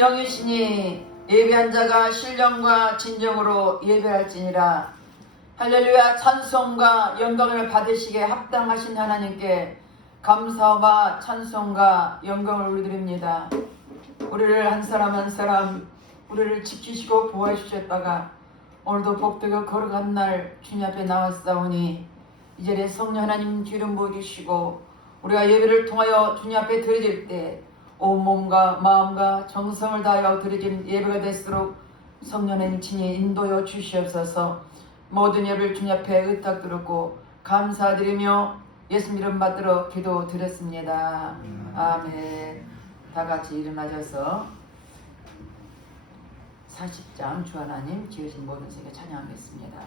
영이시니 예배한 자가 신령과 진정으로 예배할지니라. 할렐루야. 찬송과 영광을 받으시기에 합당하신 하나님께 감사와 찬송과 영광을 올려드립니다. 우리를 한 사람 한 사람 우리를 지키시고 보호해 주셨다가 오늘도 복되고 거룩한 날 주님 앞에 나왔사오니 이 자리에 성령 하나님 기름 부어주시고 우리가 예배를 통하여 주님 앞에 드려질 때 온몸과 마음과 정성을 다하여 드려진 예배가 될수록 성령 하나님 친히 인도여 주시옵소서. 모든 예배를 주님 앞에 의탁드렸고 감사드리며 예수님 이름 받들어 기도 드렸습니다. 아멘. 다 같이 일어나셔서 40장 주 하나님 지으신 모든 세계 찬양하겠습니다.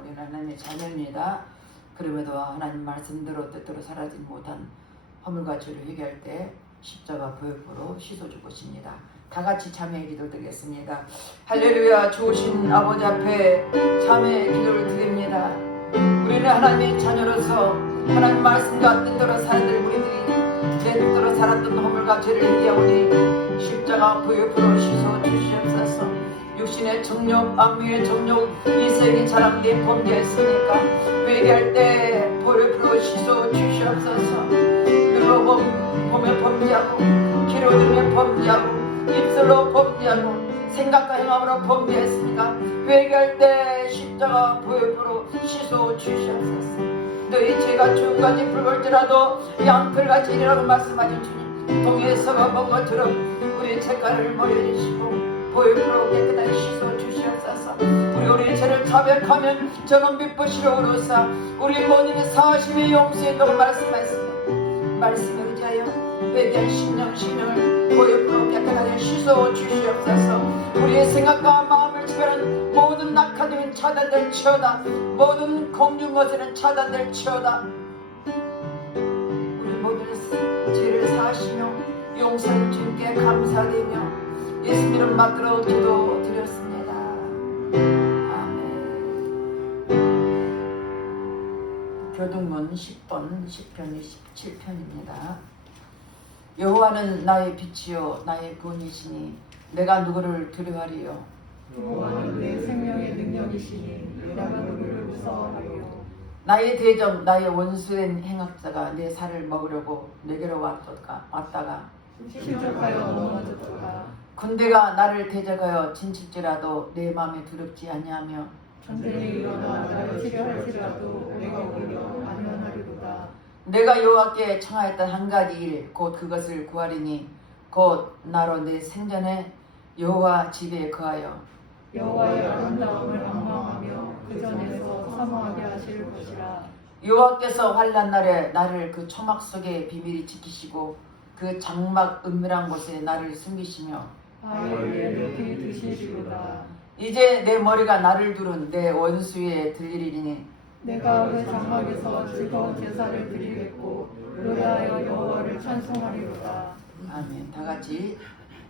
우리는 하나님의 자녀입니다. 그럼에도 하나님 말씀대로 뜻대로 살아지지 못한 허물과 죄를 회개할 때 십자가 보혈포로 씻어줄 것입니다. 다 같이 참회의 기도 드리겠습니다. 할렐루야. 좋으신 아버지 앞에 참회의 기도를 드립니다. 우리는 하나님의 자녀로서 하나님 말씀과 뜻대로 살아야 될 우리들이 내 뜻대로 살았던 허물과 죄를 회개하오니 십자가 보혈포로 씻어 주시옵소서. 육신의 정욕, 안미의 정욕, 이색이 자랑된 범죄했으니까 회개할 때 보혈로 씻어 주시옵소서. 눈으로 보면 범죄하고 귀로 들으면 범죄하고 입술로 범죄하고 생각과 행함으로 범죄했으니까 회개할 때 십자가 보혈로 씻어 주시옵소서. 너희 죄가 주같이 붉을지라도 양털같이 이라고 말씀하신 주님, 동에서가 본 것처럼 우리 죄가를 멀리주시고 보혈로 깨끗하게 씻어 주시옵소서. 우리 죄를 자백하면 저는 미쁘시려 오르사 우리 모든 사하심의 용서인다고 말씀하셨습니다. 말씀에 의지하여 회개한 심령을 보혈로 깨끗하게 씻어 주시옵소서. 우리의 생각과 마음을 지배하는 모든 낙하들은 차단될 치어다. 모든 공중 것들은 차단될 치어다. 우리 모든 죄를 사하시며 용서를 주님께 감사드리며 예수 이름 받들어 기도 드렸습니다. 아멘. 교동문 10번 10편 27편입니다. 여호와는 나의 빛이요 나의 구원이시니 내가 누구를 두려워하리요. 여호와는 내 생명의 능력이시니 내가 누구를 무서워하리요. 나의 대적 나의 원수된 행악자가 내 살을 먹으려고 내게로 왔다가 실족하여 넘어졌다가 군대가 나를 대적하여 진칠지라도 내 마음에 두렵지 아니하며 전쟁이 일어나 나를 치료할지라도 내가 오히려 안면하리로다. 내가 여호와께 청하였던 한 가지 일 곧 그것을 구하리니 곧 나로 내 생전에 여호와 집에 거하여 여호와의 아름다움을 방망하며 그 전에서 사모하게 하실 것이라. 여호와께서 환난 날에 나를 그 초막 속에 비밀히 지키시고 그 장막 은밀한 곳에 나를 숨기시며 바위를 높이 드시리로다. 이제 내 머리가 나를 두른 내 원수에 들리리니 내가 그 장막에서 즐거운 제사를 드리겠고 노래하여 여호와를 찬송하리로다. 아멘. 다같이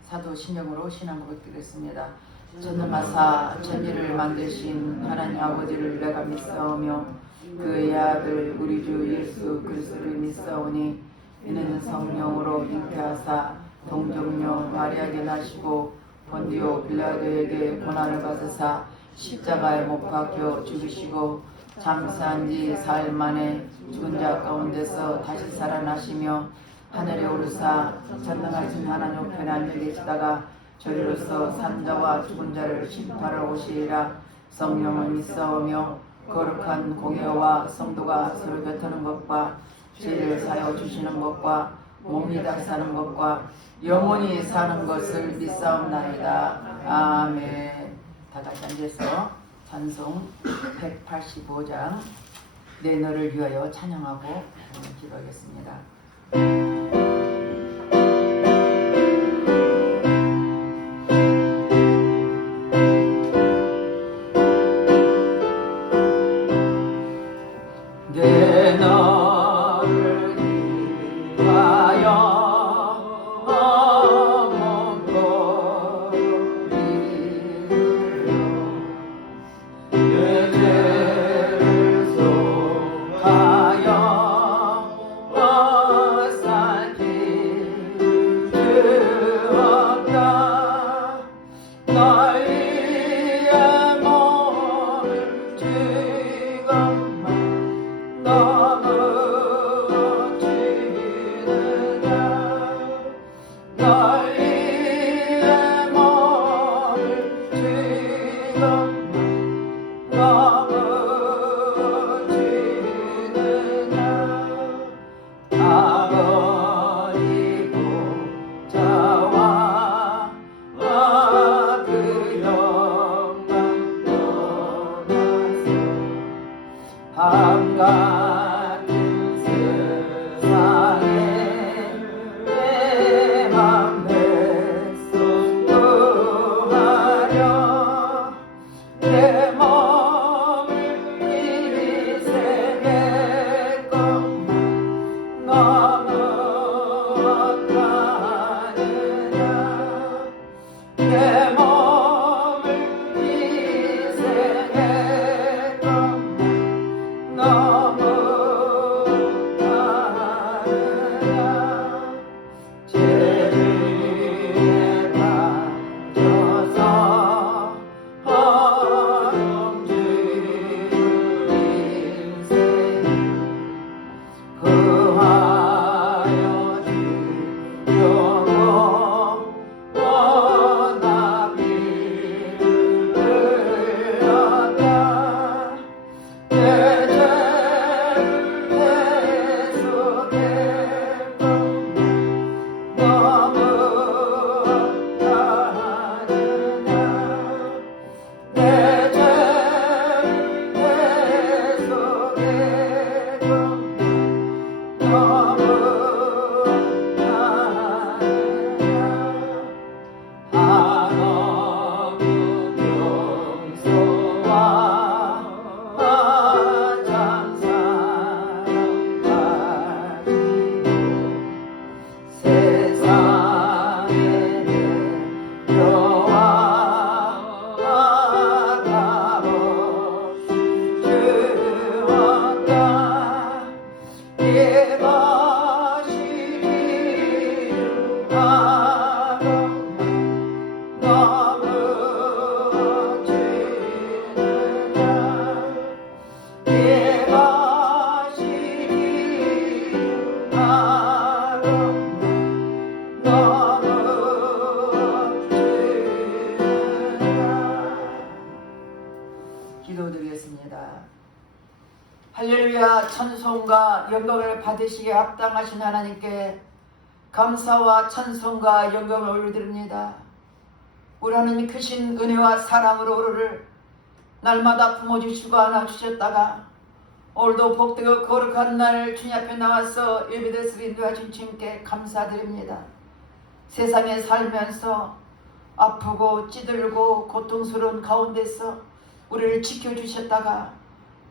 사도신경으로 신앙 고백드리겠습니다. 전능하사 천지를 만드신 하나님 아버지를 내가 믿사오며 그의 아들 우리 주 예수 그리스도를 믿사오니 이는 성령으로 잉태하사 동정녀 마리아에게 나시고 본디오 빌라도에게 고난을 받으사 십자가에 못 박혀 죽으시고 잠시한 지 사흘 만에 죽은 자 가운데서 다시 살아나시며 하늘에 오르사 전능하신 하나님 우편에 앉아 계시다가 저리로서 산자와 죽은 자를 심판하러 오시리라. 성령을 믿사오며 거룩한 공회와 성도가 서로 곁하는 것과 죄를 사여 주시는 것과 몸이 다시 사는 것과 영원히 사는 것을 믿사옵나이다. 아멘. 다같이 앉아서 찬송 185장 내 너를 위하여 찬양하고 기도하겠습니다. 내 너를 위하여 너무 할렐루야. 찬송과 영광을 받으시기에 합당하신 하나님께 감사와 찬송과 영광을 올려드립니다. 우리 하나님 크신 은혜와 사랑으로 우리를 날마다 품어주시고 안아주셨다가 오늘도 복되고 거룩한 날 주님 앞에 나와서 예배드려 인도하신 주님께 감사드립니다. 세상에 살면서 아프고 찌들고 고통스러운 가운데서 우리를 지켜주셨다가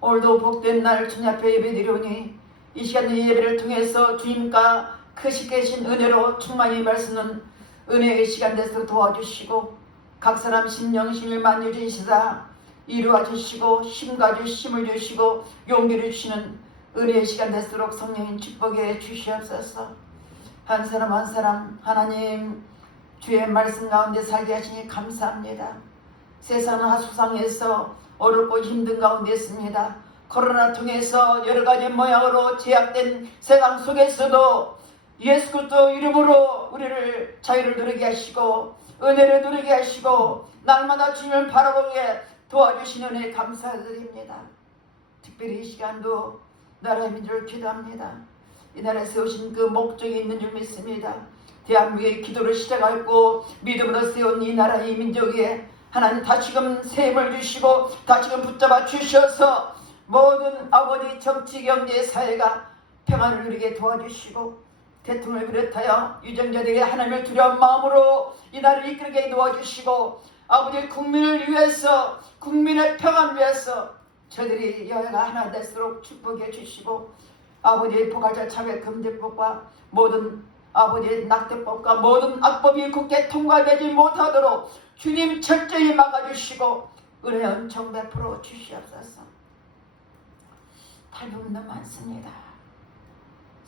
오늘도 복된 날 주님 앞에 예배드리오니 이 시간 이 예배를 통해서 주님과 크시 계신 은혜로 충만히 말씀은 은혜의 시간 되서 도와주시고 각 사람 심령 심을 만져주시다 이루어 주시고 힘과 힘을 주시고 용기를 주시는 은혜의 시간 될수록 성령님 축복해 주시옵소서. 한 사람 한 사람 하나님 주의 말씀 가운데 살게 하시니 감사합니다. 세상은 하수상에서 어렵고 힘든 가운데 있습니다. 코로나 통해서 여러 가지 모양으로 제약된 세상 속에서도 예수 그리스도 이름으로 우리를 자유를 누리게 하시고 은혜를 누리게 하시고 날마다 주님을 바라보게 도와주시는 은혜 감사드립니다. 특별히 이 시간도 나라의 민족을 기도합니다. 이 나라에 세우신 그 목적이 있는 줄 믿습니다. 대한민국의 기도를 시작하고 믿음으로 세운 이 나라 이 민족에 하나님 다시금 새 힘을 주시고 다시금 붙잡아 주셔서 모든 아버지 정치 경제 사회가 평안을 누리게 도와주시고 대통령을 비롯하여 유정자들이 하나님을 두려운 마음으로 이 나라를 이끌게 도와주시고 아버지 국민을 위해서 국민의 평안을 위해서 저들이 여야가 하나 될수록 축복해 주시고 아버지의 포괄자 차별금지법과 모든 아버지의 낙태법과 모든 악법이 국회 통과되지 못하도록 주님 철저히 막아주시고 은혜 은총 베풀어 주시옵소서. 탈북민도 많습니다.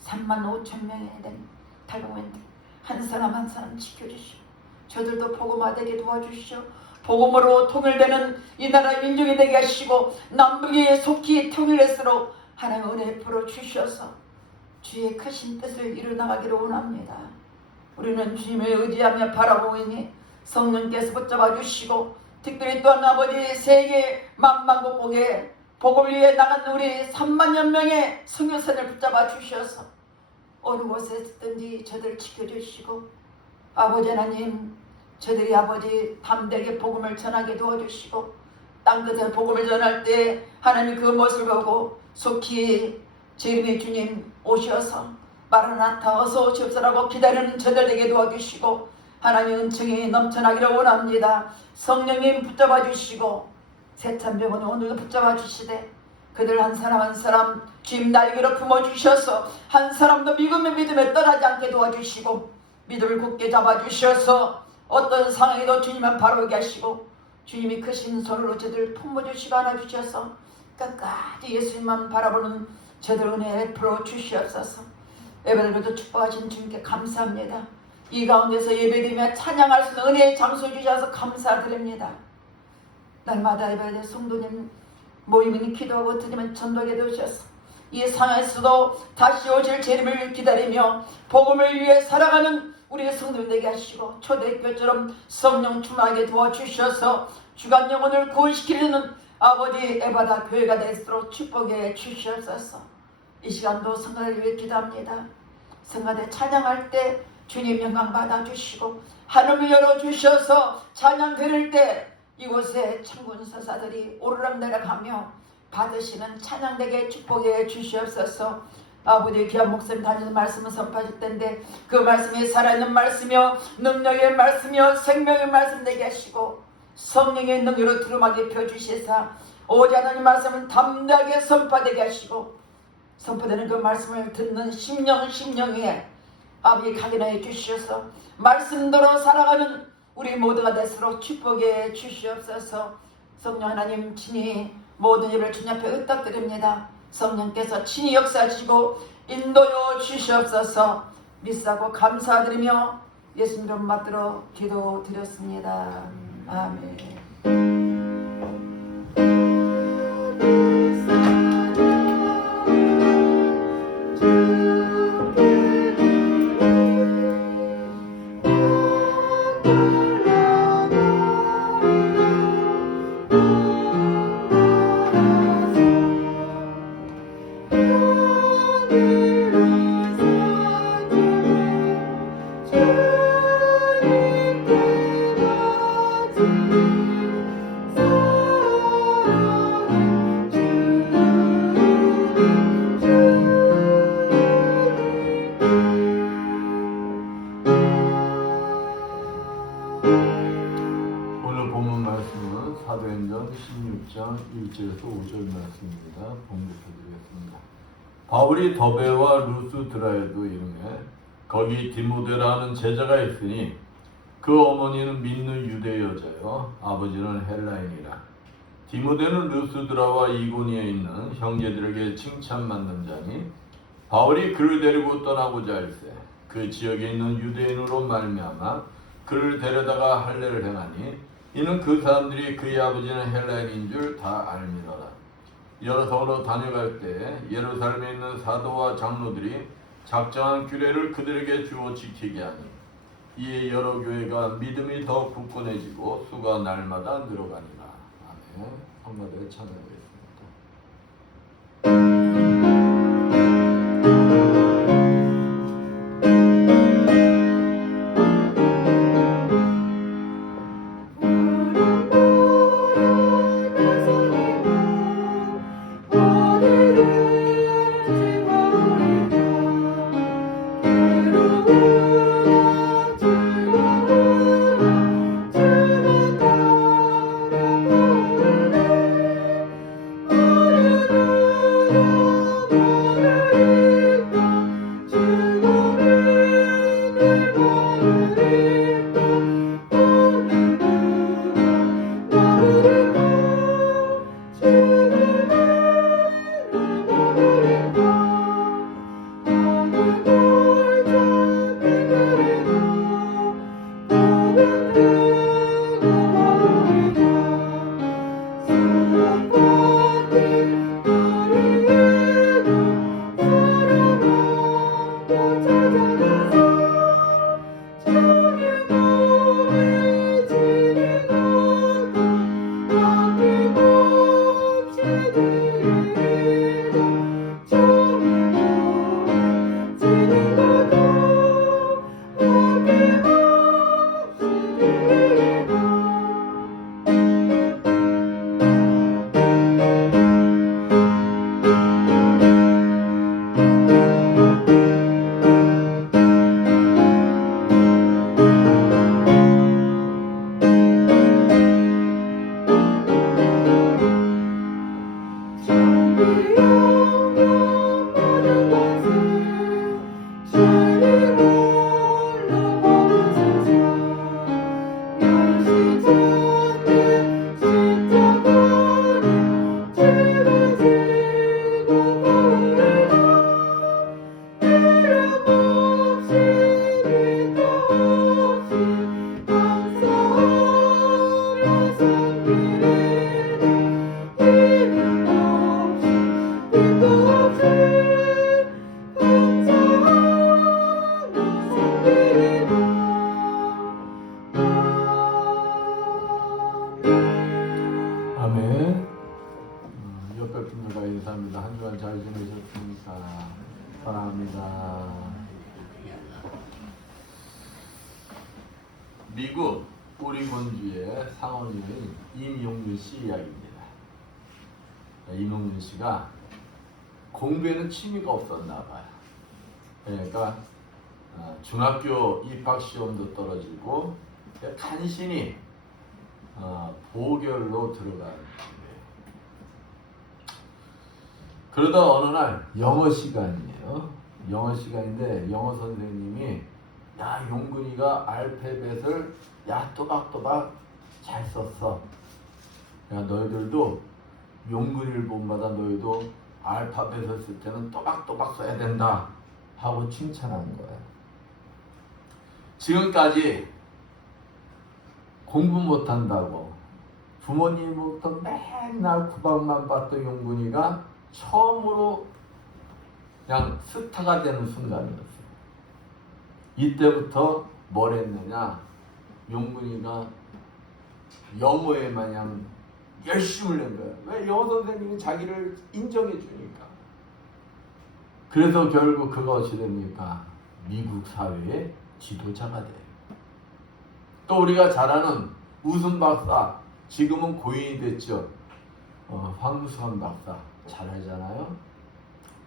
35,000명이 된 탈북민들 한 사람 한 사람 지켜주시고 저들도 복음화되게 도와주시오. 복음으로 통일되는 이 나라 민족이 되게 하시고 남북이 속히 통일할수록 하나님 은혜 풀어 주셔서 주의 크신 뜻을 이루나가기를 원합니다. 우리는 주님을 의지하며 바라보니 성령께서 붙잡아 주시고 특별히 또한 아버지 세계 만방곡곡에 복음을 위해 나간 우리 3만여 명의 선교사를 붙잡아 주셔서 어느 곳에 있든지 저들을 지켜주시고 아버지 하나님 저들이 아버지 담대하게 복음을 전하게 도와주시고 땅끝에 복음을 전할 때 하나님 그 모습을 보고 속히 주님의 주님 오셔서 마라나타 어서 오시옵소서라고 기다리는 저들에게 도와주시고 하나님 은총이 넘쳐나기를 원합니다. 성령님 붙잡아 주시고 세찬병원 오늘도 붙잡아 주시되 그들 한 사람 한 사람 주님 날개로 품어주셔서 한 사람도 믿음에 떠나지 않게 도와주시고 믿음을 굳게 잡아주셔서 어떤 상황에도 주님만 바라보게 하시고 주님이 크신 손으로 저들 품어주시고 안아주셔서 끝까지 예수님만 바라보는 저들 은혜 베풀어 주시옵소서. 예배드리면서 축복하신 주님께 감사합니다. 이 가운데서 예배드리며 찬양할 수 있는 은혜의 장소 주셔서 감사드립니다. 날마다 예배드리는 성도님 모임은 기도하고 드리면 전도하게 되셔서 이 상황에서도 다시 오실 주님을 기다리며 복음을 위해 살아가는 우리의 성도들 되게 하시고 초대교회처럼 성령 충만하게 도와주셔서 주간 영혼을 구원시키는 아버지 에바다 교회가 될수록 축복해 주시옵소서. 이 시간도 성가대를 위해 기도합니다. 성가대 찬양할 때 주님 영광 받아주시고 하늘을 열어주셔서 찬양 드릴 때 이곳에 천군 서사들이 오르락내락하며 받으시는 찬양되게 축복해 주시옵소서. 아버지 귀한 목사님 다니는 말씀을 선포하실 텐데 그 말씀이 살아있는 말씀이요 능력의 말씀이요 생명의 말씀 되게 하시고 성령의 능력으로 두루마게 펴주시사 오직 하나님 말씀은 담대하게 선포되게 하시고 선포되는 그 말씀을 듣는 심령에 아버지 각인하여 주시어서 말씀대로 살아가는 우리 모두가 될수록 축복해 주시옵소서. 성령 하나님 친히 모든 예배를 주님 앞에 의탁드립니다. 성령께서 친히 역사하시고 인도여 주시옵소서. 믿사고 감사드리며 예수님 이름 받들어 기도드렸습니다. 아멘. 오늘 본문 말씀은 사도행전 16장 1절에서 5절 말씀입니다. 봉독해드리겠습니다. 바울이 더베와 루스드라에도 이르매 거기 디모데라는 제자가 있으니 그 어머니는 믿는 유대 여자요 아버지는 헬라인이라. 디모데는 루스드라와 이고니에 있는 형제들에게 칭찬받는 자니 바울이 그를 데리고 떠나고자 할세 그 지역에 있는 유대인으로 말미암아 그를 데려다가 할례를 행하니 이는 그 사람들이 그의 아버지는 헬라인인 줄 다 알미더라. 여러 성으로 다녀갈 때 예루살렘에 있는 사도와 장로들이 작정한 규례를 그들에게 주어 지키게 하니 이에 여러 교회가 믿음이 더 굳건해지고 수가 날마다 늘어가니라. 아멘. 성가대 찬양하겠습니다. 아멘. 옆에 분들과 인사합니다. 한 주간 잘 지내셨습니까? 사랑합니다. 미국 오리곤주의 상원인 임용균 씨 이야기입니다. 임용균 씨가 공부에는 취미가 없었나 봐요. 그러니까 중학교 입학 시험도 떨어지고 간신히 보결로 들어간 거예요. 그러다 어느 날 영어 시간이에요. 영어 시간인데 영어 선생님이 야 용근이가 알파벳을 야 또박또박 잘 썼어. 야 너희들도 용근이를 본마다 너희도 알파벳을 쓸 때는 또박또박 써야 된다 하고 칭찬한 거예요. 지금까지 공부 못한다고 부모님부터 맨날 구박만 받던 용근이가 처음으로 그냥 스타가 되는 순간이었어요. 이때부터 뭘 했느냐, 용근이가 영어에 마냥 열심을 낸 거야. 왜? 영어 선생님이 자기를 인정해 주니까. 그래서 결국 그것이 됩니까? 미국 사회의 지도자가 돼요. 또 우리가 잘 아는 웃음 박사, 지금은 고인이 됐죠. 황수환 박사 잘 알잖아요.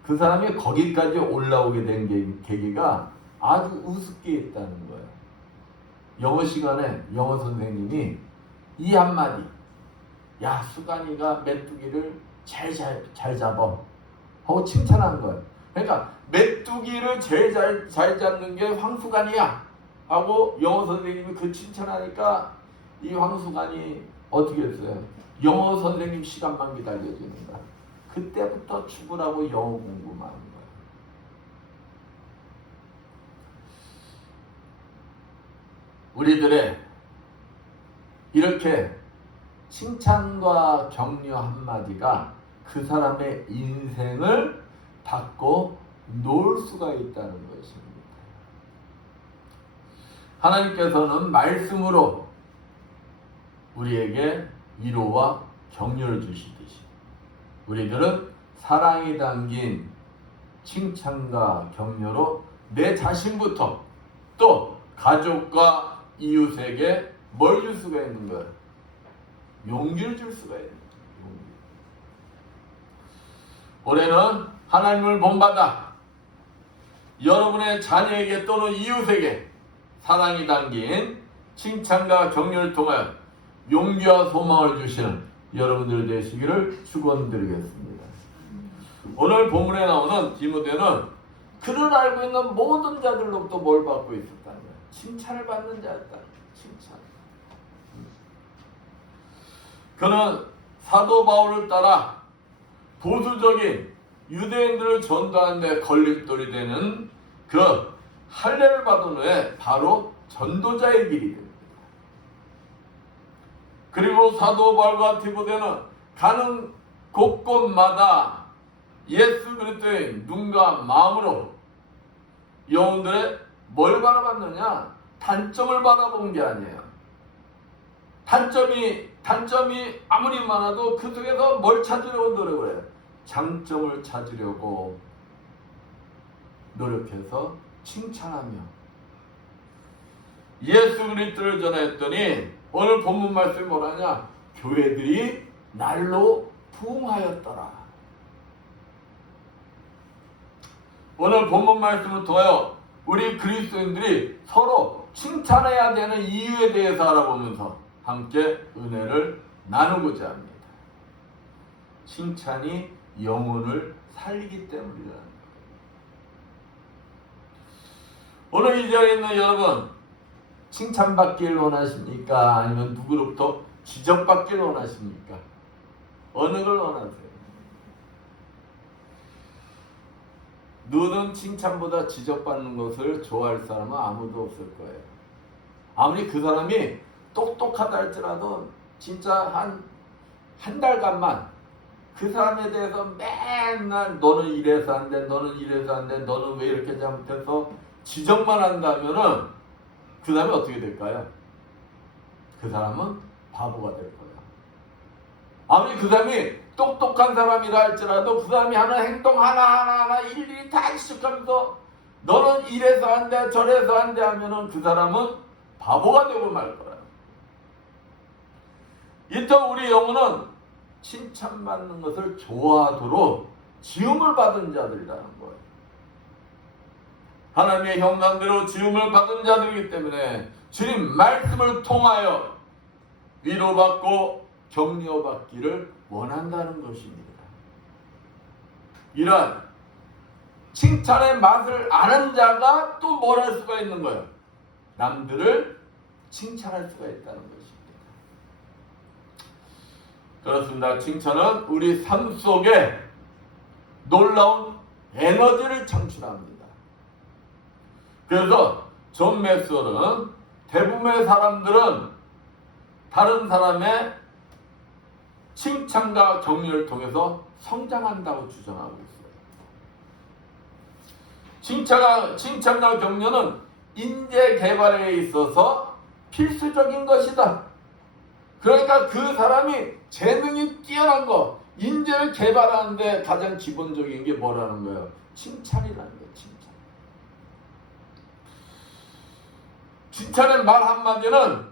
그 사람이 거기까지 올라오게 된 계기가 아주 우습게 있다는 거예요. 영어 시간에 영어 선생님이 이 한마디, 야 수간이가 메뚜기를 잘 잡아 하고 칭찬한 거예요. 그러니까 메뚜기를 제일 잘 잡는 게 황수간이야 하고 영어 선생님이 그 칭찬하니까 이 황수간이 어떻게 했어요? 영어 선생님 시간만 기다려주는 거야. 그때부터 죽으라고 영어 공부만 하는 거야. 우리들의 이렇게 칭찬과 격려 한마디가 그 사람의 인생을 바꿔 놓을 수가 있다는 것입니다. 하나님께서는 말씀으로 우리에게 위로와 격려를 주시듯이 우리들은 사랑이 담긴 칭찬과 격려로 내 자신부터 또 가족과 이웃에게 뭘 줄 수가 있는 거예요? 용기를 줄 수가 있는 거예요. 올해는 하나님을 본받아 여러분의 자녀에게 또는 이웃에게 사랑이 담긴 칭찬과 격려를 통하여 용기와 소망을 주시는 여러분들 되시기를 축원드리겠습니다. 오늘 본문에 나오는 디모데는 그를 알고 있는 모든 자들로부터 뭘 받고 있었다는 거예요? 칭찬을 받는 자였다. 칭찬. 그는 사도 바울을 따라 보수적인 유대인들을 전도하는 데 걸림돌이 되는 그 할례를 받은 후에 바로 전도자의 길이 됩니다. 그리고 사도 바울과 디모데는 가는 곳곳마다 예수 그리스도의 눈과 마음으로 영혼들의 뭘 바라봤느냐? 단점을 바라본 게 아니에요. 단점이 아무리 많아도 그 속에서 뭘 찾으려고 노력을 해요? 장점을 찾으려고 노력해서 칭찬하며 예수 그리스도를 전했더니 오늘 본문 말씀이 뭐라냐? 교회들이 날로 부흥하였더라. 오늘 본문 말씀을 통하여 우리 그리스도인들이 서로 칭찬해야 되는 이유에 대해서 알아보면서 함께 은혜를 나누고자 합니다. 칭찬이 영혼을 살리기 때문이라는 거예요. 오늘 이 자리에 있는 여러분, 칭찬받길 원하십니까? 아니면 누구로부터 지적받길 원하십니까? 어느 걸 원하세요? 누구든 칭찬보다 지적받는 것을 좋아할 사람은 아무도 없을 거예요. 아무리 그 사람이 똑똑하다 할지라도 진짜 한 달간만 그 사람에 대해서 맨날 너는 이래서 안 돼, 너는 이래서 안 돼, 너는 왜 이렇게 잘못해서 지적만 한다면은 그 사람이 어떻게 될까요? 그 사람은 바보가 될 거예요. 아무리 그 사람이 똑똑한 사람이라 할지라도 그 사람이 하는 행동 하나하나 일일이 다 지적하면서 너는 이래서 안 돼, 저래서 안 돼 하면은 그 사람은 바보가 되고 말 거예요. 이때 우리 영혼은 칭찬받는 것을 좋아하도록 지음을 받은 자들이라는 거예요. 하나님의 형상대로 지음을 받은 자들이기 때문에 주님 말씀을 통하여 위로받고 격려받기를 원한다는 것입니다. 이런 칭찬의 맛을 아는 자가 또 뭘 할 수가 있는 거예요? 남들을 칭찬할 수가 있다는 것입니다. 그렇습니다. 칭찬은 우리 삶 속에 놀라운 에너지를 창출합니다. 그래서 존 맥스웰은 대부분의 사람들은 다른 사람의 칭찬과 격려를 통해서 성장한다고 주장하고 있어요. 칭찬과 격려는 인재 개발에 있어서 필수적인 것이다. 그러니까 그 사람이 재능이 뛰어난 거, 인재를 개발하는데 가장 기본적인 게 뭐라는 거예요? 칭찬이라는 거예요. 칭찬. 칭찬의 말 한마디는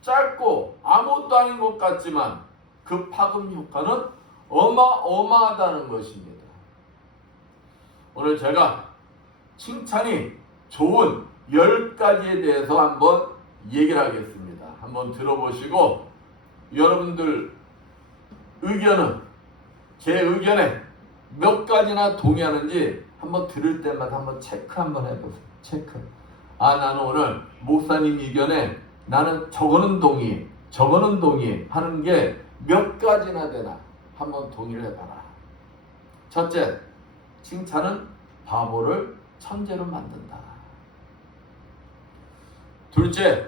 짧고 아무것도 아닌 것 같지만 그 파급 효과는 어마어마하다는 것입니다. 오늘 제가 칭찬이 좋은 10가지에 대해서 한번 얘기를 하겠습니다. 한번 들어보시고 여러분들 의견은 제 의견에 몇 가지나 동의하는지 한번 들을 때마다 한번 체크 한번 해보세요. 체크. 아, 나는 오늘 목사님 의견에 나는 저거는 동의, 저거는 동의 하는 게 몇 가지나 되나 한번 동의를 해봐라. 첫째, 칭찬은 바보를 천재로 만든다. 둘째,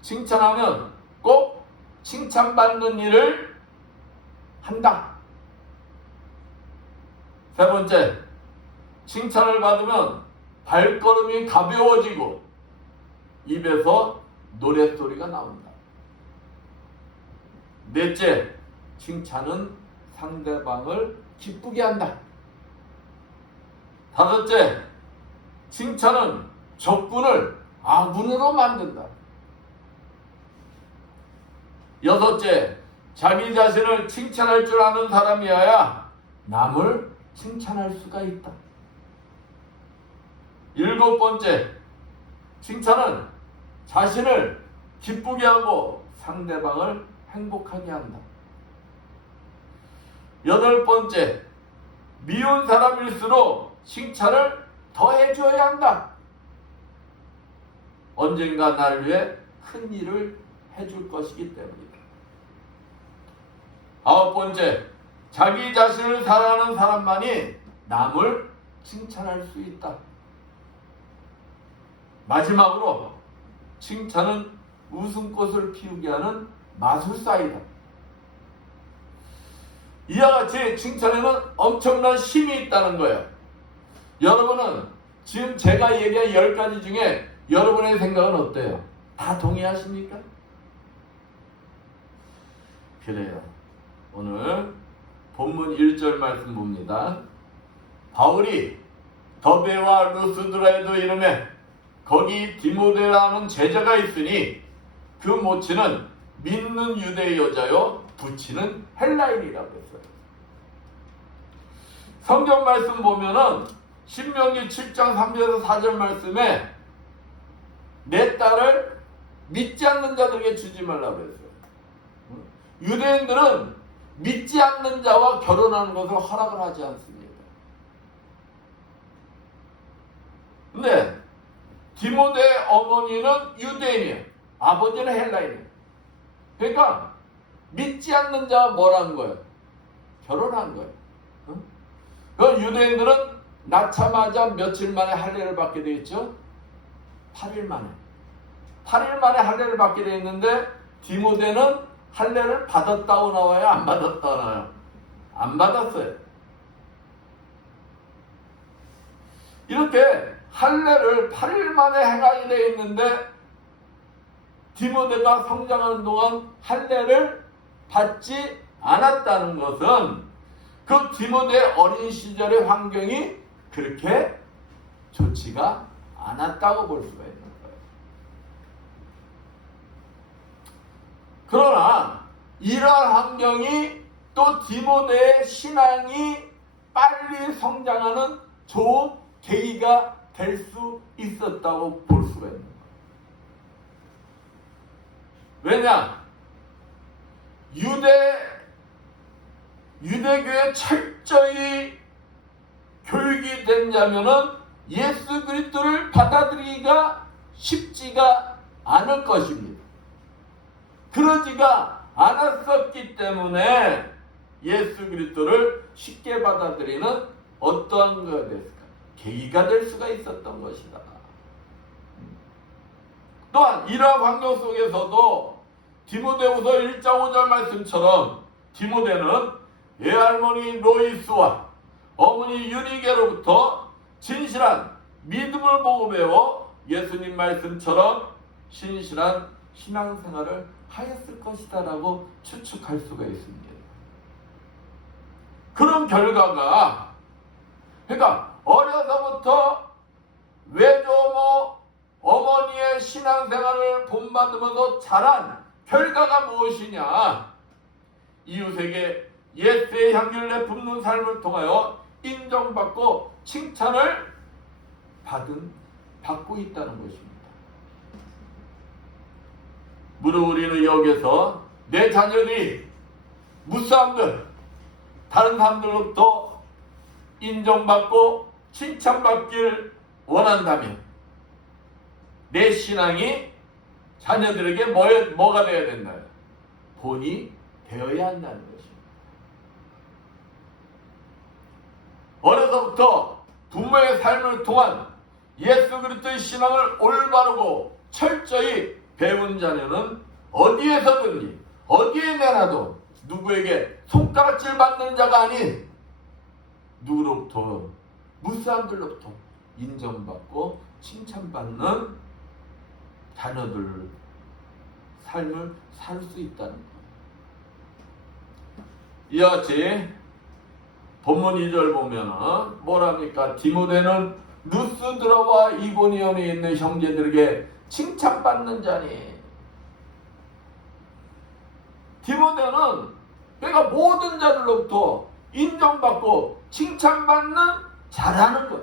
칭찬하면 꼭 칭찬받는 일을 한다. 세 번째, 칭찬을 받으면 발걸음이 가벼워지고 입에서 노랫소리가 나온다. 넷째, 칭찬은 상대방을 기쁘게 한다. 다섯째, 칭찬은 적군을 아군으로 만든다. 여섯째, 자기 자신을 칭찬할 줄 아는 사람이어야 남을 칭찬할 수가 있다. 일곱 번째, 칭찬은 자신을 기쁘게 하고 상대방을 행복하게 한다. 여덟 번째, 미운 사람일수록 칭찬을 더 해줘야 한다. 언젠가 날 위해 큰 일을 해줄 것이기 때문이다. 아홉 번째, 자기 자신을 사랑하는 사람만이 남을 칭찬할 수 있다. 마지막으로, 칭찬은 웃음꽃을 피우게 하는 마술사이다. 이와 같이 칭찬에는 엄청난 힘이 있다는 거예요. 여러분은 지금 제가 얘기한 10가지 중에 여러분의 생각은 어때요? 다 동의하십니까? 그래요. 오늘 본문 1절 말씀 봅니다. 바울이 더베와 루스드라에도 이르매 거기 디모데라는 제자가 있으니 그 모친은 믿는 유대 여자요 부친은 헬라인이라고 했어요. 성경 말씀 보면은 신명기 7장 3절에서 4절 말씀에 내 딸을 믿지 않는 자들에게 주지 말라고 했어요. 유대인들은 믿지 않는 자와 결혼하는 것을 허락을 하지 않습니다. 근데 디모데의 어머니는 유대인이에요. 아버지는 헬라인이에요. 그러니까 믿지 않는 자와 뭐라는 거예요? 결혼한 거예요. 그 유대인들은 낳자마자 며칠 만에 할례를 받게 돼 있죠? 8일 만에. 8일 만에 할례를 받게 돼 있는데 디모데는 할례를 받았다고 나와요? 안 받았다고 나와요? 안 받았어요. 이렇게 할례를 8일 만에 행하게 돼 있는데 디모데가 성장하는 동안 할례를 받지 않았다는 것은 그 디모데의 어린 시절의 환경이 그렇게 좋지가 않았다고 볼 수가 있는 거예요. 그러나 이러한 환경이 또 디모데의 신앙이 빨리 성장하는 좋은 계기가 될 수 있었다고 볼 수가 있는 거예요. 왜냐? 유대교에 철저히 교육이 됐냐면은 예수 그리스도를 받아들이기가 쉽지가 않을 것입니다. 그러지가 않았었기 때문에 예수 그리스도를 쉽게 받아들이는 어떠한 것가 됐을까? 계기가 될 수가 있었던 것이다. 또한 이러한 환경 속에서도 디모데후서 1장 5절 말씀처럼 디모데는 외할머니 로이스와 어머니 유니게로부터 진실한 믿음을 보고 배워 예수님 말씀처럼 신실한 신앙생활을 하였을 것이다 라고 추측할 수가 있습니다. 그런 결과가, 그러니까 어려서부터 외조모 어머니의 신앙생활을 본받으면서 자란 결과가 무엇이냐? 이웃에게 예수의 향기를 내뿜는 삶을 통하여 인정받고 칭찬을 받고 있다는 것입니다. 무릇 우리는 여기서 내 자녀들이 무사람들, 다른 사람들로부터 인정받고 칭찬받길 원한다면 내 신앙이 자녀들에게 뭐가 되어야 된다? 본이 되어야 한다는 것입니다. 어려서부터 부모의 삶을 통한 예수 그리스도의 신앙을 올바르고 철저히 배운 자녀는 어디에서든지 어디에 내놔도 누구에게 손가락질 받는 자가 아닌 누구로부터, 무사람들로부터 인정받고 칭찬받는 자녀들 삶을 살 수 있다는 것. 이와 같이 본문 2절 보면은 뭐랍니까? 디모데는 루스드라와 이고니온에 있는 형제들에게 칭찬받는 자니. 디모데는 그러니까 모든 자들로부터 인정받고 칭찬받는 자라는 것.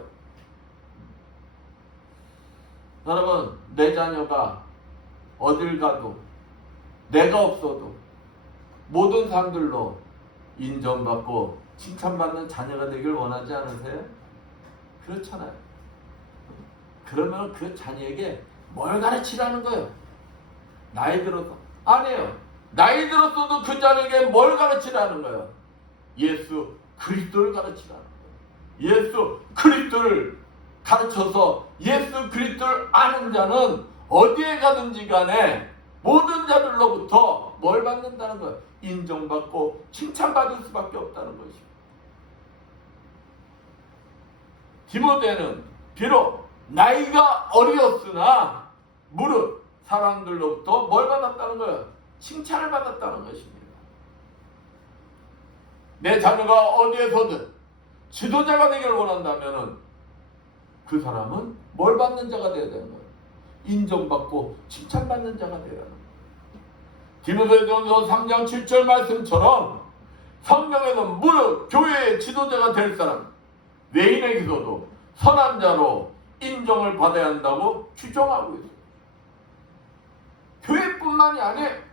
여러분, 내 자녀가 어딜 가도 내가 없어도 모든 사람들로 인정받고 칭찬받는 자녀가 되길 원하지 않으세요? 그렇잖아요. 그러면 그 자녀에게 뭘 가르치라는 거예요? 나이 들어서? 아니에요. 나이 들었어도 그 자녀에게 뭘 가르치라는 거예요? 예수 그리스도를 가르치라는 거예요. 예수 그리스도를 가르쳐서 예수 그리스도를 아는 자는 어디에 가든지 간에 모든 자들로부터 뭘 받는다는 거예요? 인정받고 칭찬받을 수밖에 없다는 것입니다. 디모데는 비록 나이가 어리었으나 무릇 사람들로부터 뭘 받았다는 거예요? 칭찬을 받았다는 것입니다. 내 자녀가 어디에서든 지도자가 되기를 원한다면 그 사람은 뭘 받는 자가 되어야 되는 거예요? 인정받고 칭찬받는 자가 되어야 하는 거예요. 디모데전서 3장 7절 말씀처럼 성경에는 무릇 교회의 지도자가 될 사람, 외인에게서도 선한 자로 인정을 받아야 한다고 규정하고 있어요. 교회뿐만이 아니에요.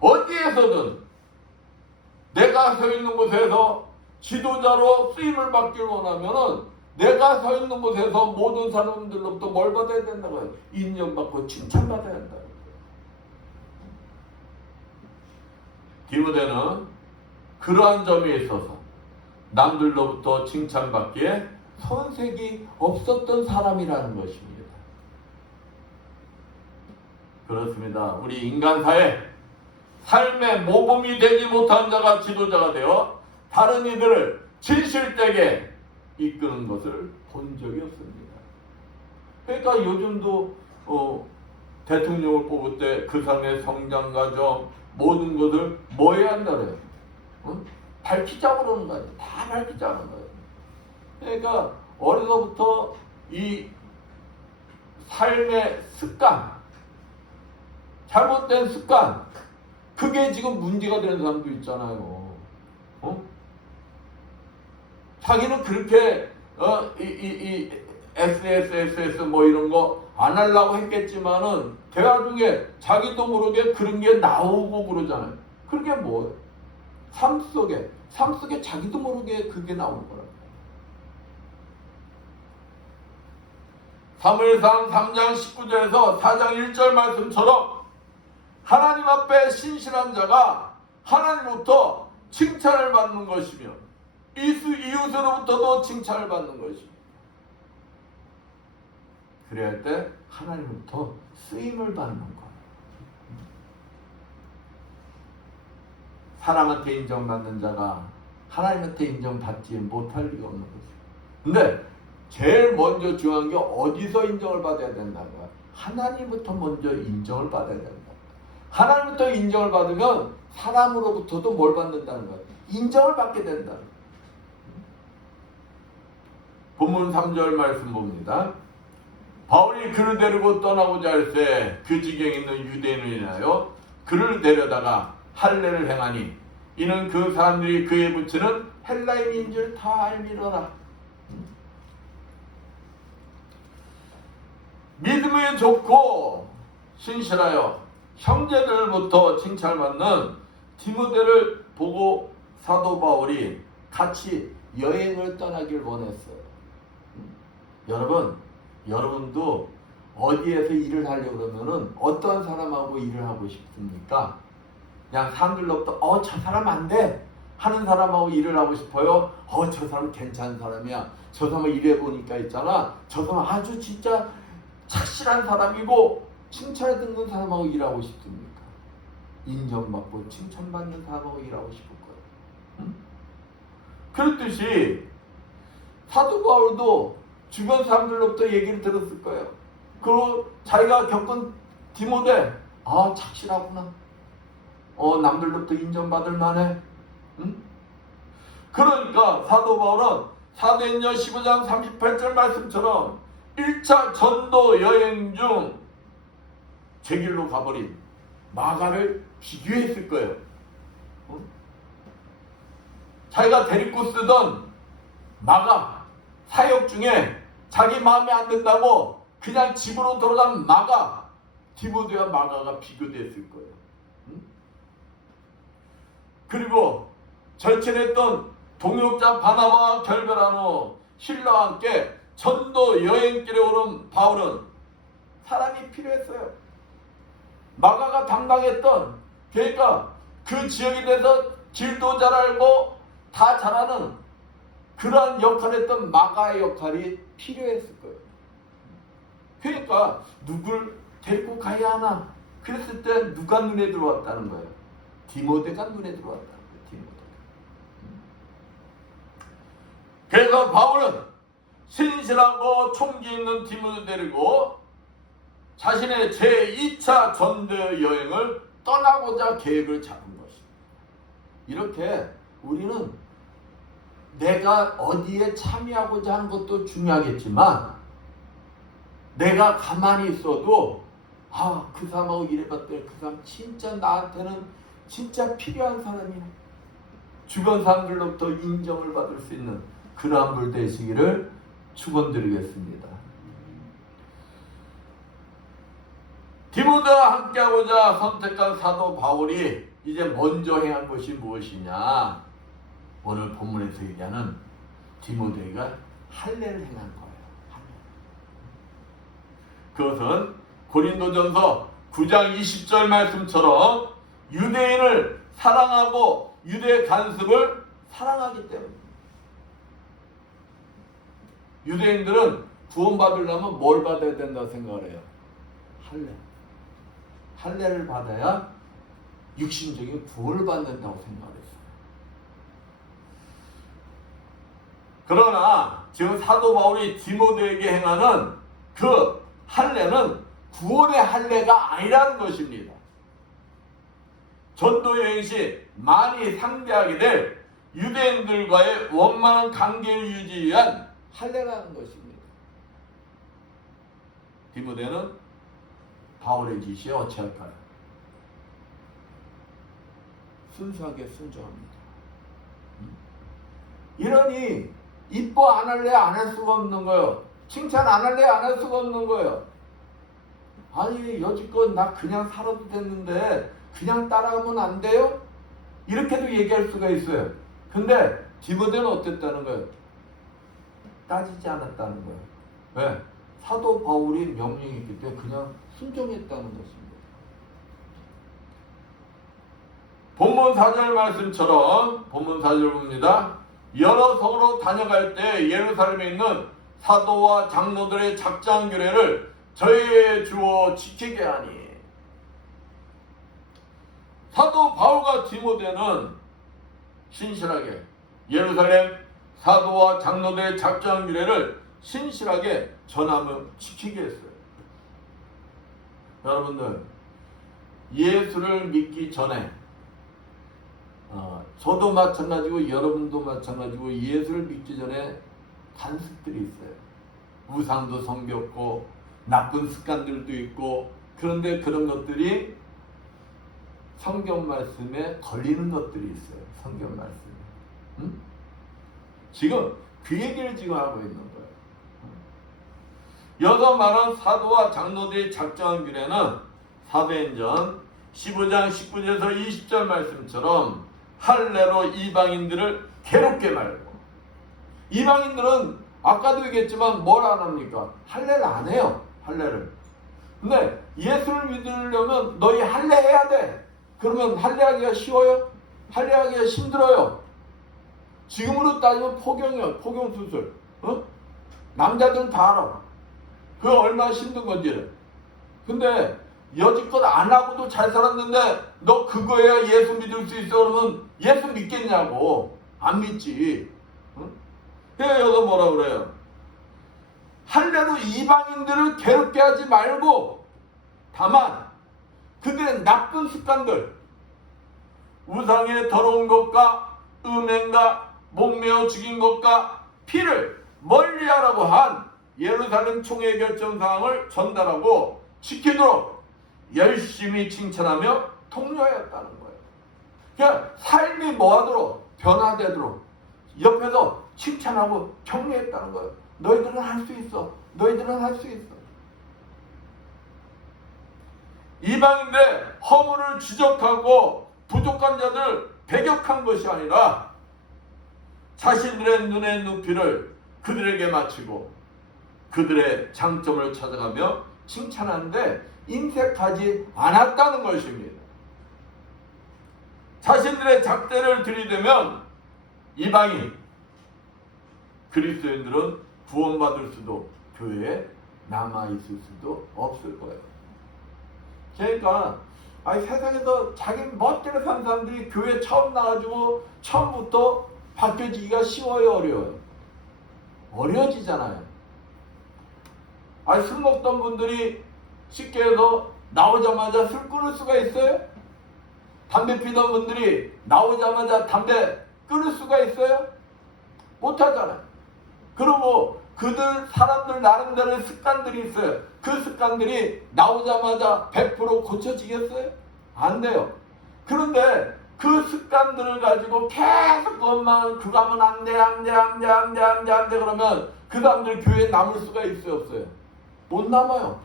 어디에서든 내가 서 있는 곳에서 지도자로 쓰임을 받길 원하면은 내가 서 있는 곳에서 모든 사람들로부터 뭘 받아야 된다고요? 인정받고 칭찬받아야 한다. 디모데는 그러한 점에 있어서 남들로부터 칭찬받기에 손색이 없었던 사람이라는 것입니다. 그렇습니다. 우리 인간사에 삶의 모범이 되지 못한 자가 지도자가 되어 다른 이들을 진실되게 이끄는 것을 본 적이 없습니다. 그러니까 요즘도 대통령을 뽑을 때 그 사람의 성장 과정 모든 것을 뭐 해야 한다 그래요? 밝히자고 그러는 거 아니에요. 다 밝히자는 거예요. 그러니까 어려서부터 이 삶의 습관, 잘못된 습관, 그게 지금 문제가 되는 사람도 있잖아요. 자기는 그렇게 SSSS 뭐 이런 거 안 하려고 했겠지만은 대화 중에 자기도 모르게 그런 게 나오고 그러잖아요. 그게 뭐예요? 삶 속에 자기도 모르게 그게 나오는 거라고. 사무엘상 3장 19절에서 4장 1절 말씀처럼 하나님 앞에 신실한 자가 하나님부터 칭찬을 받는 것이며 이웃으로부터도 칭찬을 받는 것입니다. 그래야 할 때 하나님부터 쓰임을 받는 것. 사람한테 인정받는 자가 하나님한테 인정받지 못할 리가 없는 거죠. 근데 제일 먼저 중요한 게 어디서 인정을 받아야 된다고요? 하나님부터 먼저 인정을 받아야 된다. 하나님부터 인정을 받으면 사람으로부터도 뭘 받는다는 거예요? 인정을 받게 된다. 본문 3절 말씀 봅니다. 바울이 그를 데리고 떠나고자 할 때 그 지경에 있는 유대인을 인하여 그를 데려다가 할례를 행하니 이는 그 사람들이 그에 붙이는 헬라인인 줄 다 알미러라. 믿음이 좋고 신실하여 형제들부터 칭찬받는 디모데를 보고 사도 바울이 같이 여행을 떠나길 원했어요. 여러분도 어디에서 일을 하려고 그러면은 어떤 사람하고 일을 하고 싶습니까? 그냥 사람들로부터 저 사람 안 돼 하는 사람하고 일을 하고 싶어요? 저 사람 괜찮은 사람이야. 저 사람 일해보니까 있잖아. 저 사람 아주 진짜 착실한 사람이고 칭찬을 듣는 사람하고 일하고 싶습니까? 인정받고 칭찬받는 사람하고 일하고 싶을 거예요. 응? 그렇듯이 사도 바울도 주변 사람들로부터 얘기를 들었을 거예요. 그리고 자기가 겪은 디모데, 착실하구나. 남들로부터 인정받을 만해. 응? 그러니까 사도 바울은 사도행전 15장 38절 말씀처럼 1차 전도 여행 중 제길로 가버린 마가를 비교했을 거예요. 응? 자기가 데리고 쓰던 마가 사역 중에 자기 마음에 안 든다고 그냥 집으로 돌아간 마가, 디모데와 마가가 비교됐을 거예요. 응? 그리고 절친했던 동역자 바나바와 결별한 후 힐러와 함께 전도 여행길에 오른 바울은 사람이 필요했어요. 마가가 담당했던, 그러니까 그 지역에 대해서 길도 잘 알고 다 잘하는 그러한 역할을 했던 마가의 역할이 필요했을 거예요. 그러니까 누굴 데리고 가야 하나? 그랬을 때 누가 눈에 들어왔다는 거예요? 디모데가 눈에 들어왔다는 거예요. 디모데가. 그래서 바울은 신실하고 총기 있는 디모데 데리고 자신의 제2차 전도 여행을 떠나고자 계획을 잡은 것입니다. 이렇게 우리는 내가 어디에 참여하고자 하는 것도 중요하겠지만 내가 가만히 있어도 그 사람하고 일해봤더니 그 사람 진짜 나한테는 진짜 필요한 사람이야. 주변 사람들로부터 인정을 받을 수 있는 그러한 분 되시기를 축원드리겠습니다. 디모데와 함께하고자 선택한 사도 바울이 이제 먼저 행한 것이 무엇이냐? 오늘 본문에서 얘기하는 디모데가 할례를 행한 거예요. 그것은 고린도전서 9장 20절 말씀처럼 유대인을 사랑하고 유대 간습을 사랑하기 때문입니다. 유대인들은 구원받으려면 뭘 받아야 된다고 생각을 해요? 할례. 할례를 받아야 육신적인 구원을 받는다고 생각을 했어요. 그러나 지금 사도 바울이 디모데에게 행하는 그 할례는 구원의 할례가 아니라는 것입니다. 전도 여행 시 많이 상대하게 될 유대인들과의 원만한 관계를 유지하기 위한 할례라는 것입니다. 디모데는 바울의 지시에 어찌할까요? 순수하게 순종합니다. 이러니 이뻐 안 할래 안 할 수가 없는 거예요. 칭찬 안 할래 안 할 수가 없는 거예요. 아니 여지껏 나 그냥 살아도 됐는데 그냥 따라가면 안 돼요? 이렇게도 얘기할 수가 있어요. 근데 디모데는 어땠다는 거예요? 따지지 않았다는 거예요. 왜? 사도 바울이 명령이 있기 때문에 그냥 순종했다는 것입니다. 본문 4절 말씀처럼 본문 4절 봅니다. 여러 성으로 다녀갈 때 예루살렘에 있는 사도와 장로들의 작정 규례를 저희에 주어 지키게 하니. 사도 바울과 디모데는 신실하게 예루살렘 사도와 장로들의 작정 규례를 신실하게 전하며 지키게 했어요. 여러분들 예수를 믿기 전에 저도 마찬가지고 여러분도 마찬가지고 예수를 믿기 전에 관습들이 있어요. 우상도 섬겼고 나쁜 습관들도 있고, 그런데 그런 것들이 성경 말씀에 걸리는 것들이 있어요. 성경 말씀에. 응? 지금 그 얘기를 지금 하고 있는 거예요. 여기서 말한 사도와 장로들이 작정한 규례는 사도행전 15장 19절에서 20절 말씀처럼 할례로 이방인들을 괴롭게 말고, 이방인들은 아까도 얘기했지만 뭘 안 합니까? 할례를 안 해요. 할례를. 근데 예수를 믿으려면 너희 할례해야 돼. 그러면 할례하기가 쉬워요? 할례하기가 힘들어요. 지금으로 따지면 포경이요. 포경수술. 남자들은 다 알아. 그거 얼마나 힘든 건지를. 근데 여지껏 안 하고도 잘 살았는데 너 그거야 예수 믿을 수 있어? 그러면 예수 믿겠냐고. 안 믿지. 그래서 여기서 뭐라 그래요? 할례로 이방인들을 괴롭게 하지 말고, 다만 그들의 나쁜 습관들, 우상의 더러운 것과 음행과 목매어 죽인 것과 피를 멀리하라고 한 예루살렘 총회 결정사항을 전달하고 지키도록 열심히 칭찬하며 독려하였다는 거예요. 그러니까 삶이 뭐하도록 변화되도록 옆에서 칭찬하고 격려했다는 거예요. 너희들은 할 수 있어. 너희들은 할 수 있어. 이방인들의 허물을 지적하고 부족한 자들을 배격한 것이 아니라 자신들의 눈의 높이를 그들에게 맞추고 그들의 장점을 찾아가며 칭찬하는데 인색하지 않았다는 것입니다. 자신들의 잣대를 들이대면 이방인 그리스도인들은 구원받을 수도 교회에 남아있을 수도 없을 거예요. 그러니까 세상에서 자기 멋대로 산 사람들이 교회 처음 나가지고 처음부터 바뀌어지기가 쉬워요, 어려워요? 어려워지잖아요. 술 먹던 분들이 쉽게 해서 나오자마자 술 끊을 수가 있어요? 담배 피던 분들이 나오자마자 담배 끊을 수가 있어요? 못하잖아요. 그리고 그들 사람들 나름대로의 습관들이 있어요. 그 습관들이 나오자마자 100% 고쳐지겠어요? 안 돼요. 그런데 그 습관들을 가지고 계속 그것만 그거 하면 안 돼 그러면 그 사람들 교회에 남을 수가 있어요, 없어요? 못 남아요.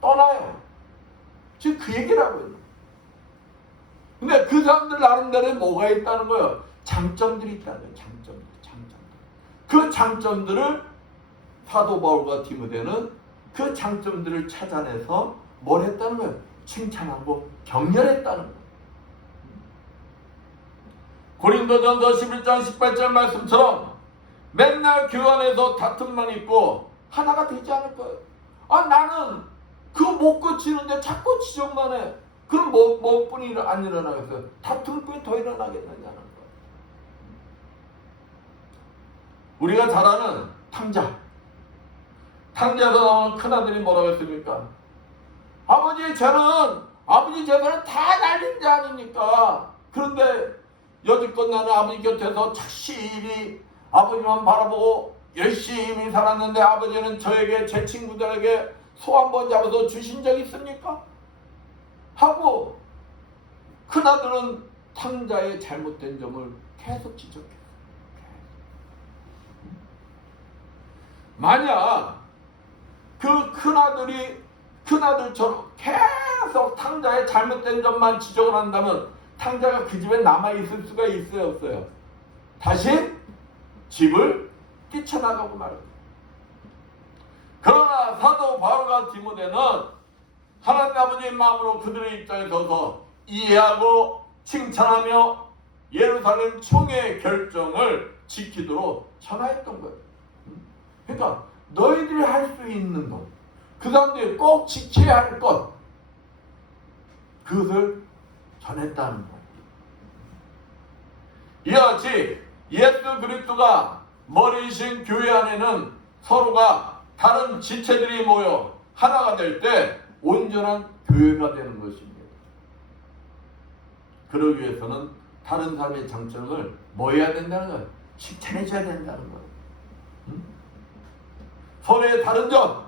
떠나요. 지금 그 얘기를 하고 있는 거예요. 근데 그 사람들 나름대로 뭐가 있다는 거예요? 장점들이 있다는 거예요. 장점들. 그 장점들을 사도 바울과 디모데는 그 장점들을 찾아내서 뭘 했다는 거예요? 칭찬하고 격려했다는 거예요. 고린도전서 11장 18절 말씀처럼 맨날 교환에서 다툼만 있고 하나가 되지 않을 거예요. 나는 그거 못 고치는데 자꾸 지적만 해. 그럼 뭐뿐이 안 일어나겠어요? 다툼뿐이 더 일어나겠느냐는 거예요. 우리가 잘 아는 탕자에서 나오는 큰아들이 뭐라고 했습니까? 아버지 재산은 다 날린 자 아닙니까? 그런데 여지껏 나는 아버지 곁에서 착실히 아버지만 바라보고 열심히 살았는데 아버지는 저에게 제 친구들에게 소 한 번 잡아서 주신 적 있습니까? 하고 큰아들은 탕자의 잘못된 점을 계속 지적했어요. 만약 그 큰아들처럼 계속 탕자의 잘못된 점만 지적을 한다면 탕자가 그 집에 남아있을 수가 있어요, 없어요? 다시 집을 뛰쳐나가고 말입니다. 그러나 사도 바울과 디모데는 하나님 아버지의 마음으로 그들의 입장에 서서 이해하고 칭찬하며 예루살렘 총회의 결정을 지키도록 전하였던 거예요. 그러니까 너희들이 할 수 있는 것, 그 사람들이 꼭 지켜야 할 것, 그것을 전했다는 거예요. 이와 같이 예수 그리스도가 머리이신 교회 안에는 서로가 다른 지체들이 모여 하나가 될 때 온전한 교회가 되는 것입니다. 그러기 위해서는 다른 사람의 장점을 뭐 해야 된다는 거예요? 칭찬해 줘야 된다는 거예요. 응? 서로의 다른 점,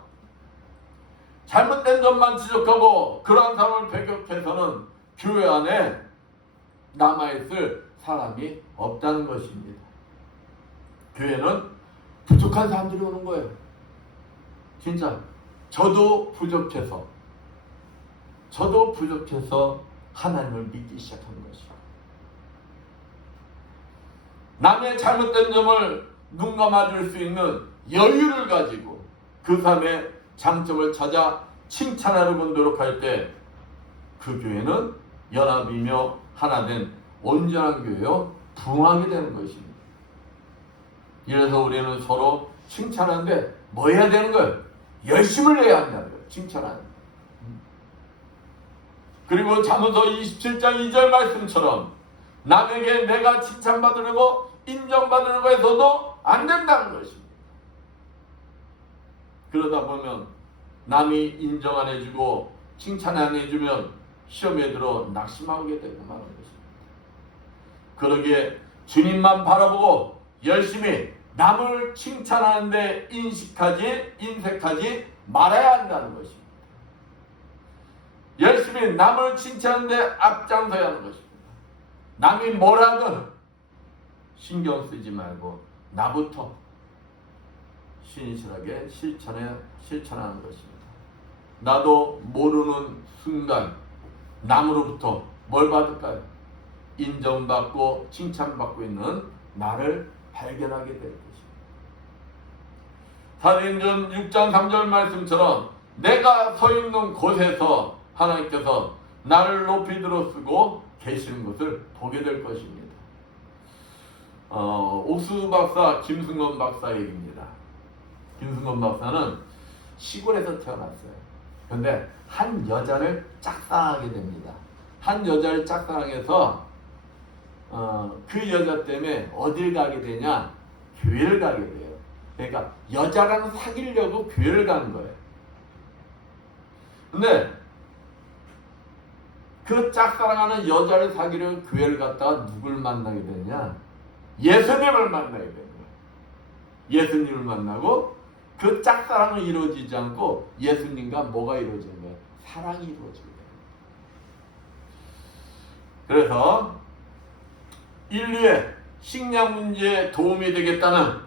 잘못된 점만 지적하고 그러한 사람을 배격해서는 교회 안에 남아있을 사람이 없다는 것입니다. 교회는 부족한 사람들이 오는 거예요. 진짜 저도 부족해서 하나님을 믿기 시작한 것이요. 남의 잘못된 점을 눈 감아줄 수 있는 여유를 가지고 그 사람의 장점을 찾아 칭찬하려고 노력할 때 그 교회는 연합이며 하나된 온전한 교회요 부흥하게 되는 것입니다. 이래서 우리는 서로 칭찬하는데 뭐 해야 되는 거예요? 열심을 내야 한다는 거예요. 칭찬하는. 그리고 잠언서 27장 2절 말씀처럼 남에게 내가 칭찬받으려고 인정받으려고 해서도 안 된다는 것입니다. 그러다 보면 남이 인정 안 해주고 칭찬 안 해주면 시험에 들어 낙심하게 되고 마는 것입니다. 그러기에 주님만 바라보고 열심히 남을 칭찬하는데 인색하지 말아야 한다는 것입니다. 열심히 남을 칭찬하는데 앞장서야 하는 것입니다. 남이 뭐라든 신경 쓰지 말고 나부터 신실하게 실천하는 것입니다. 나도 모르는 순간 남으로부터 뭘 받을까요? 인정받고 칭찬받고 있는 나를 발견하게 될 것입니다. 사도행전 6장 3절 말씀처럼 내가 서 있는 곳에서 하나님께서 나를 높이 들어쓰고 계시는 것을 보게 될 것입니다. 옥수 박사 김승건 박사 얘기입니다. 김승건 박사는 시골에서 태어났어요. 그런데 한 여자를 짝사랑하게 됩니다. 한 여자를 짝사랑해서 그 여자 때문에 어딜 가게 되냐? 교회를 가게 돼요. 그러니까 여자랑 사귀려고 교회를 가는 거예요. 근데 그 짝사랑하는 여자를 사귀려고 교회를 갔다가 누굴 만나게 되냐? 예수님을 만나게 되는 거예요. 예수님을 만나고 그 짝사랑은 이루어지지 않고 예수님과 뭐가 이루어지는 거예요? 사랑이 이루어지게 돼요. 그래서 인류의 식량 문제에 도움이 되겠다는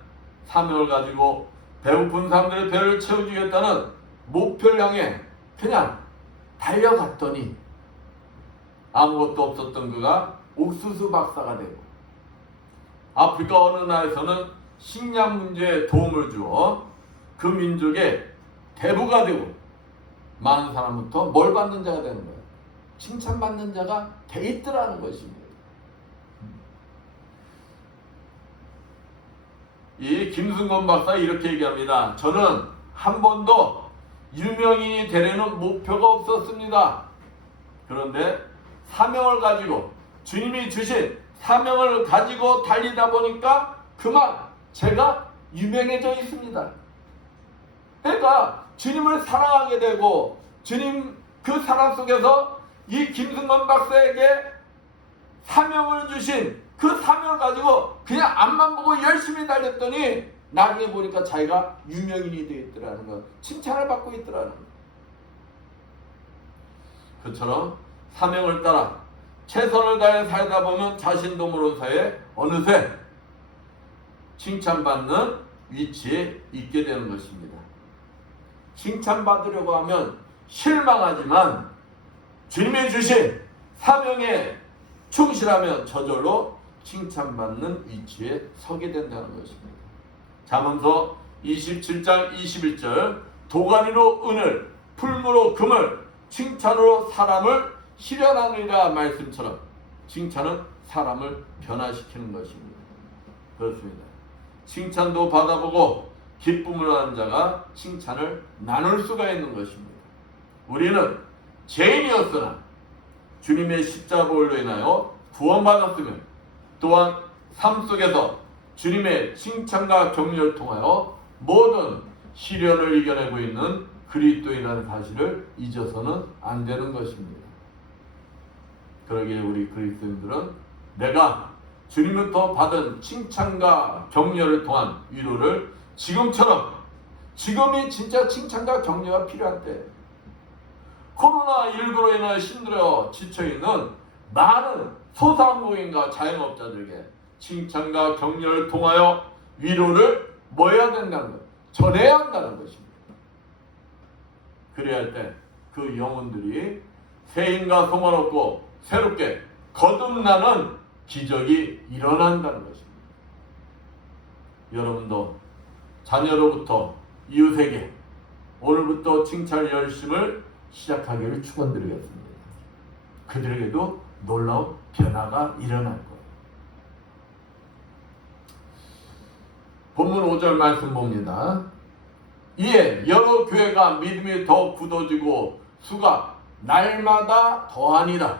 사명을 가지고 배고픈 사람들의 배를 채워주겠다는 목표를 향해 그냥 달려갔더니 아무것도 없었던 그가 옥수수 박사가 되고 아프리카 어느 나라에서는 식량 문제에 도움을 주어 그 민족의 대부가 되고 많은 사람부터 뭘 받는 자가 되는 거예요? 칭찬받는 자가 돼 있더라는 것입니다. 이 김승건 박사 이렇게 얘기합니다. 저는 한 번도 유명인이 되려는 목표가 없었습니다. 그런데 사명을 가지고 주님이 주신 사명을 가지고 달리다 보니까 그만 제가 유명해져 있습니다. 그러니까 주님을 사랑하게 되고 주님 그 사랑 속에서 이 김승건 박사에게 사명을 주신 그 사명을 가지고 그냥 앞만 보고 열심히 달렸더니 나중에 보니까 자기가 유명인이 되어 있더라는 것, 칭찬을 받고 있더라는 것. 그처럼 사명을 따라 최선을 다해 살다 보면 자신도 모르는 사이에 어느새 칭찬받는 위치에 있게 되는 것입니다. 칭찬받으려고 하면 실망하지만 주님이 주신 사명에 충실하면 저절로 칭찬받는 위치에 서게 된다는 것입니다. 잠언서 27장 21절 도가니로 은을 풀무로 금을 칭찬으로 사람을 실현하느니라 말씀처럼 칭찬은 사람을 변화시키는 것입니다. 그렇습니다. 칭찬도 받아보고 기쁨을 하는 자가 칭찬을 나눌 수가 있는 것입니다. 우리는 죄인이었으나 주님의 십자가로 인하여 구원받았으며 또한 삶 속에서 주님의 칭찬과 격려를 통하여 모든 시련을 이겨내고 있는 그리스도인이라는 사실을 잊어서는 안 되는 것입니다. 그러기에 우리 그리스도인들은 내가 주님부터 받은 칭찬과 격려를 통한 위로를 지금처럼, 지금이 진짜 칭찬과 격려가 필요한 때, 코로나19로 인해 힘들어 지쳐있는 많은 소상공인과 자영업자들에게 칭찬과 격려를 통하여 위로를 뭐 해야 된다는 거예요? 전해야 한다는 것입니다. 그래야 할 때 그 영혼들이 새 힘과 소망 얻고 새롭게 거듭나는 기적이 일어난다는 것입니다. 여러분도 자녀로부터 이웃에게 오늘부터 칭찬 열심을 시작하기를 축원드리겠습니다. 그들에게도 놀라운 변화가 일어날 거예요. 본문 5절 말씀 봅니다. 이에 여러 교회가 믿음이 더 굳어지고 수가 날마다 더하니라.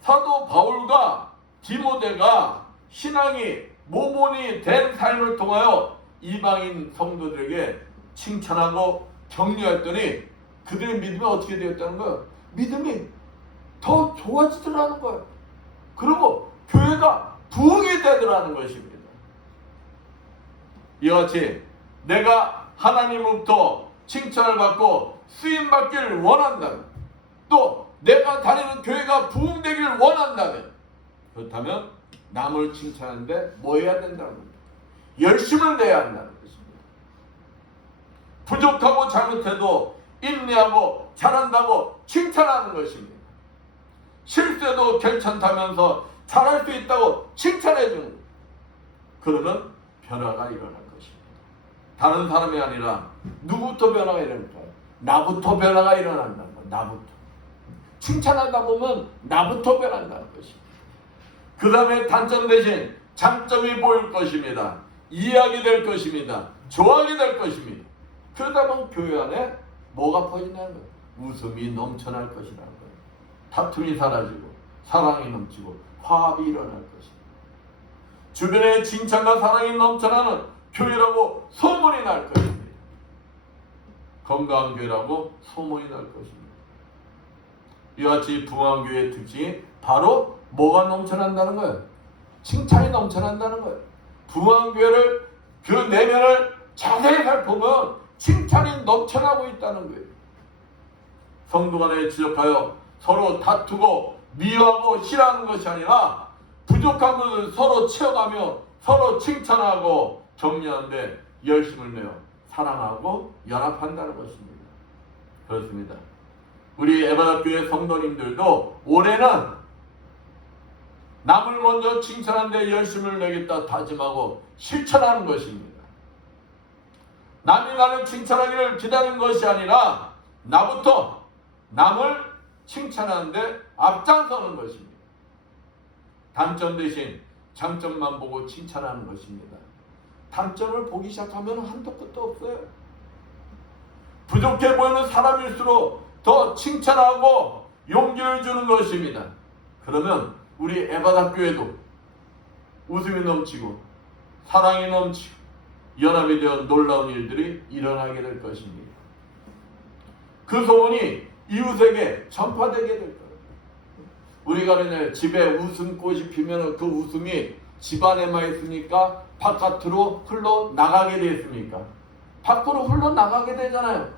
사도 바울과 디모데가 신앙이 모본이 된 삶을 통하여 이방인 성도들에게 칭찬하고 격려했더니 그들의 믿음이 어떻게 되었다는 거예요? 믿음이 더 좋아지더라는 거예요. 그리고 교회가 부흥이 되더라는 것입니다. 이같이 내가 하나님으로부터 칭찬을 받고 쓰임받기를 원한다면, 또 내가 다니는 교회가 부흥되기를 원한다면, 그렇다면 남을 칭찬하는데 뭐 해야 된다는 겁니다. 열심을 내야 한다는 것입니다. 부족하고 잘못해도 인내하고 잘한다고 칭찬하는 것입니다. 실수해도 괜찮다면서 잘할 수 있다고 칭찬해 주는 거예요. 그러면 변화가 일어날 것입니다. 다른 사람이 아니라 누구부터 변화가 일어날까요? 나부터 변화가 일어난다는 거예요. 나부터. 칭찬하다 보면 나부터 변한다는 것입니다. 그 다음에 단점 대신 장점이 보일 것입니다. 이해하게 될 것입니다. 좋아하게 될 것입니다. 그러다 보면 교회 안에 뭐가 퍼진다는 거예요? 웃음이 넘쳐날 것이라는 거예요. 다툼이 사라지고 사랑이 넘치고 화합이 일어날 것입니다. 주변에 칭찬과 사랑이 넘쳐나는 교회라고 소문이 날 것입니다. 건강한 교회라고 소문이 날 것입니다. 이같이 부흥한 교회의 특징이 바로 뭐가 넘쳐난다는 거예요? 칭찬이 넘쳐난다는 거예요. 부흥한 교회를, 그 내면을 자세히 살펴보면 칭찬이 넘쳐나고 있다는 거예요. 성도 간에 지적하여 서로 다투고 미워하고 싫어하는 것이 아니라 부족한 것을 서로 채워가며 서로 칭찬하고 격려하는데 열심을 내어 사랑하고 연합한다는 것입니다. 그렇습니다. 우리 에바다교회 성도님들도 올해는 남을 먼저 칭찬하는 데 열심을 내겠다 다짐하고 실천하는 것입니다. 남이 나를 칭찬하기를 기다리는 것이 아니라 나부터 남을 칭찬하는 데 앞장서는 것입니다. 단점 대신 장점만 보고 칭찬하는 것입니다. 단점을 보기 시작하면 한도 끝도 없어요. 부족해 보이는 사람일수록 더 칭찬하고 용기를 주는 것입니다. 그러면 우리 에바다교회도 웃음이 넘치고 사랑이 넘치고 연합이 되어 놀라운 일들이 일어나게 될 것입니다. 그 소문이 이웃에게 전파되게 될 거예요. 우리가 그냥 집에 웃음꽃이 피면 그 웃음이 집안에만 있으니까 바깥으로 흘러나가게 되었습니까? 밖으로 흘러나가게 되잖아요.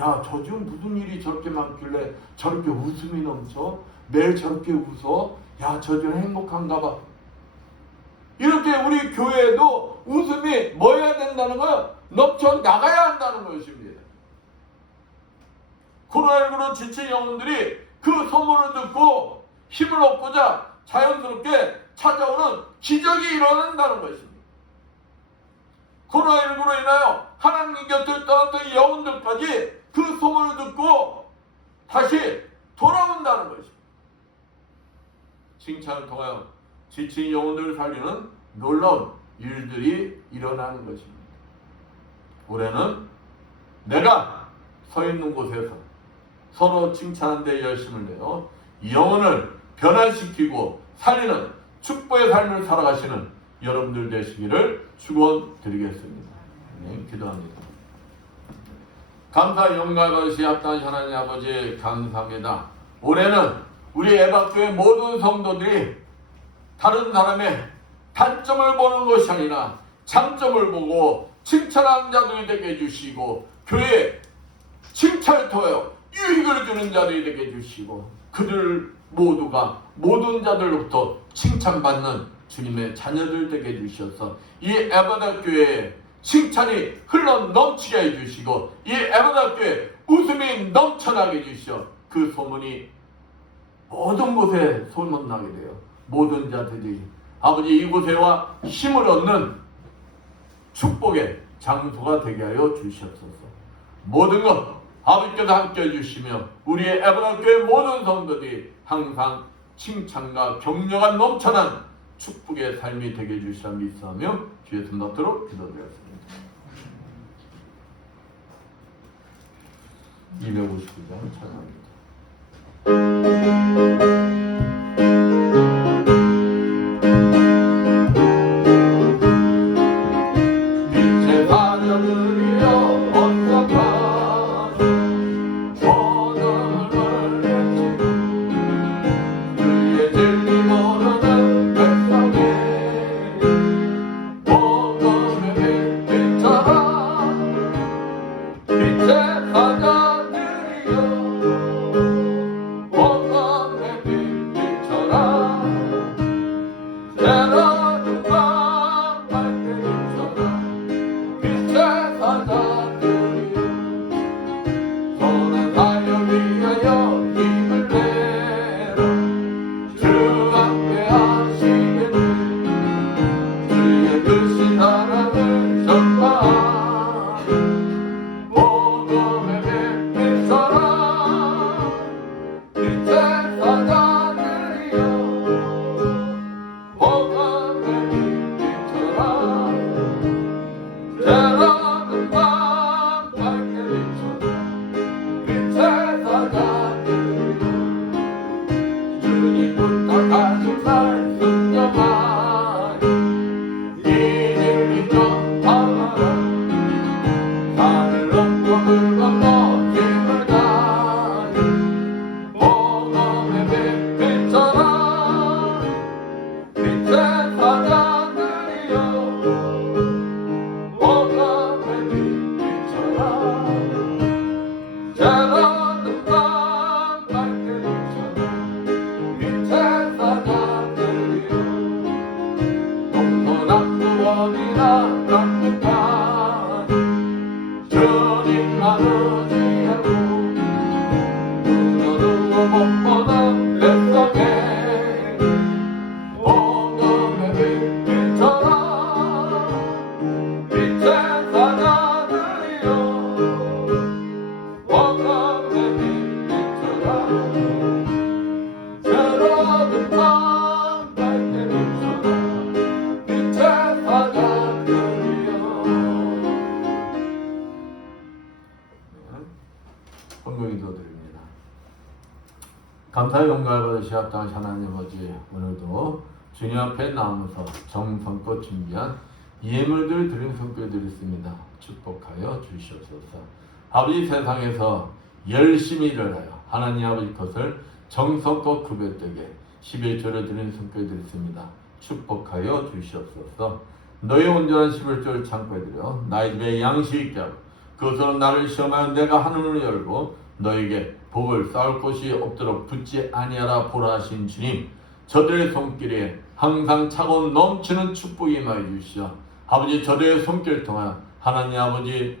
야, 저 지금 무슨 일이 저렇게 많길래 저렇게 웃음이 넘쳐? 매일 저렇게 웃어? 야, 저 좀 행복한가 봐. 이렇게 우리 교회에도 웃음이 뭐 해야 된다는 거예요? 넘쳐 나가야 한다는 것입니다. 코로나19로 지친 영혼들이 그 소문을 듣고 힘을 얻고자 자연스럽게 찾아오는 기적이 일어난다는 것입니다. 코로나19로 인하여 하나님 곁을 떠났던 영혼들까지 그 소문을 듣고 다시 돌아온다는 것입니다. 칭찬을 통하여 지친 영혼들을 살리는 놀라운 일들이 일어나는 것입니다. 올해는 내가 서 있는 곳에서 서로 칭찬하는 데 열심을 내어 영혼을 변화시키고 살리는 축복의 삶을 살아가시는 여러분들 되시기를 축원드리겠습니다. 네, 기도합니다. 감사 영광 받으시 합당하신 하나님 아버지 감사합니다. 올해는 우리 에바교회 모든 성도들이 다른 사람의 단점을 보는 것이 아니라 장점을 보고 칭찬하는 자들이 되게 해주시고 교회 칭찬을 통하여 유익을 주는 자들이 되게 해주시고 그들 모두가 모든 자들로부터 칭찬받는 주님의 자녀들 되게 해주셔서 이 에베다 교회에 칭찬이 흘러 넘치게 해주시고 이 에베다 교회에 웃음이 넘쳐나게 해주시어 그 소문이 모든 곳에 소문나게 돼요. 모든 자들이 아버지 이곳에와 힘을 얻는 축복의 장소가 되게 하여 주시옵소서. 모든 것 아버지께서 함께 해주시며 우리의 에베다 교회 모든 성도들이 항상 칭찬과 격려가 넘쳐난 축복의 삶이 되게 해주시라 믿사하며 주의 손 받도록 기도드렸습니다. 259장 찬양합니다. 감사의 영광을 받으시 합당하신 하나님 아버지, 오늘도 주님 앞에 나오면서 정성껏 준비한 예물들 드린 손길 드렸습니다. 축복하여 주시옵소서. 아버지, 세상에서 열심히 일을 하여 하나님 아버지 것을 정성껏 구별되게 11조를 드린 손길 드렸습니다. 축복하여 주시옵소서. 너의 온전한 11조를 창고에 들여 나의 집에 양식 있게 하고 그것으로 나를 시험하여 내가 하늘을 열고 너에게 복을 쌓을 곳이 없도록 붙지 아니하라 보라 하신 주님, 저들의 손길에 항상 차고 넘치는 축복이 임하여 주시오. 아버지, 저들의 손길을 통하여 하나님 아버지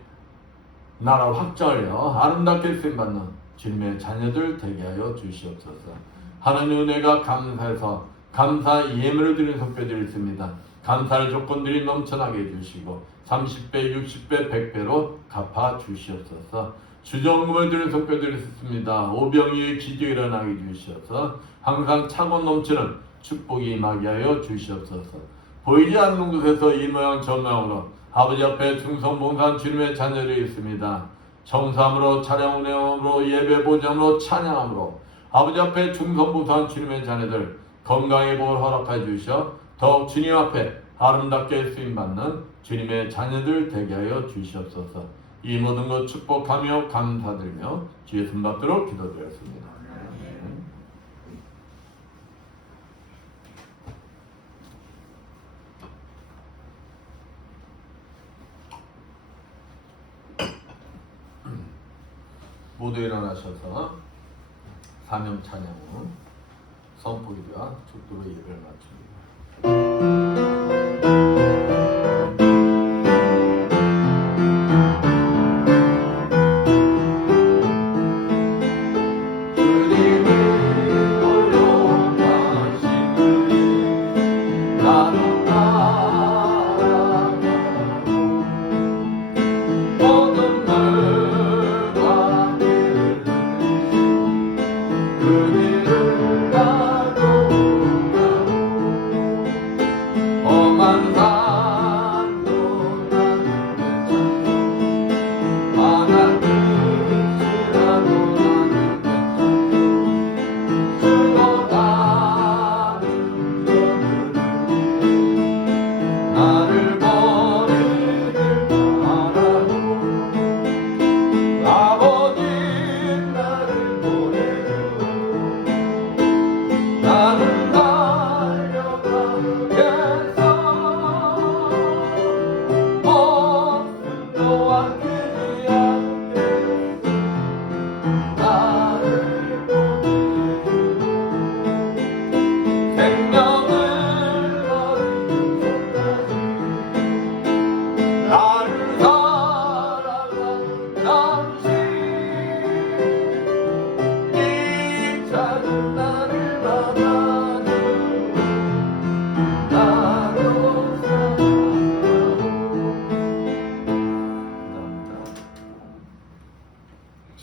나라 확장을 하여 아름답게 쓰임받는 주님의 자녀들 되게 하여 주시옵소서. 하나님 은혜가 감사해서 감사 예물을 드리는 손길 드렸습니다. 감사의 조건들이 넘쳐나게 해주시고 30배, 60배, 100배로 갚아 주시옵소서. 주정금을 드린 손길 드렸습니다. 오병이의 기적이 일어나게 주시옵소서. 항상 차고 넘치는 축복이 임하게 하여 주시옵소서. 보이지 않는 곳에서 이 모양 저 모양으로 아버지 앞에 충성봉사한 주님의 자녀들이 있습니다. 정삼으로 찬양 운행함으로 예배 보장으로 찬양함으로 아버지 앞에 충성봉사한 주님의 자녀들 건강의 복을 허락하여 주시어 더욱 주님 앞에 아름답게 쓰임받는 주님의 자녀들 되게 하여 주시옵소서. 이 모든 것 축복하며 감사드리며 주의 손 받도록 기도드렸습니다. 모두 일어나셔서 사명 찬양으로 선포기도와 축도로 예배를 마칩니다.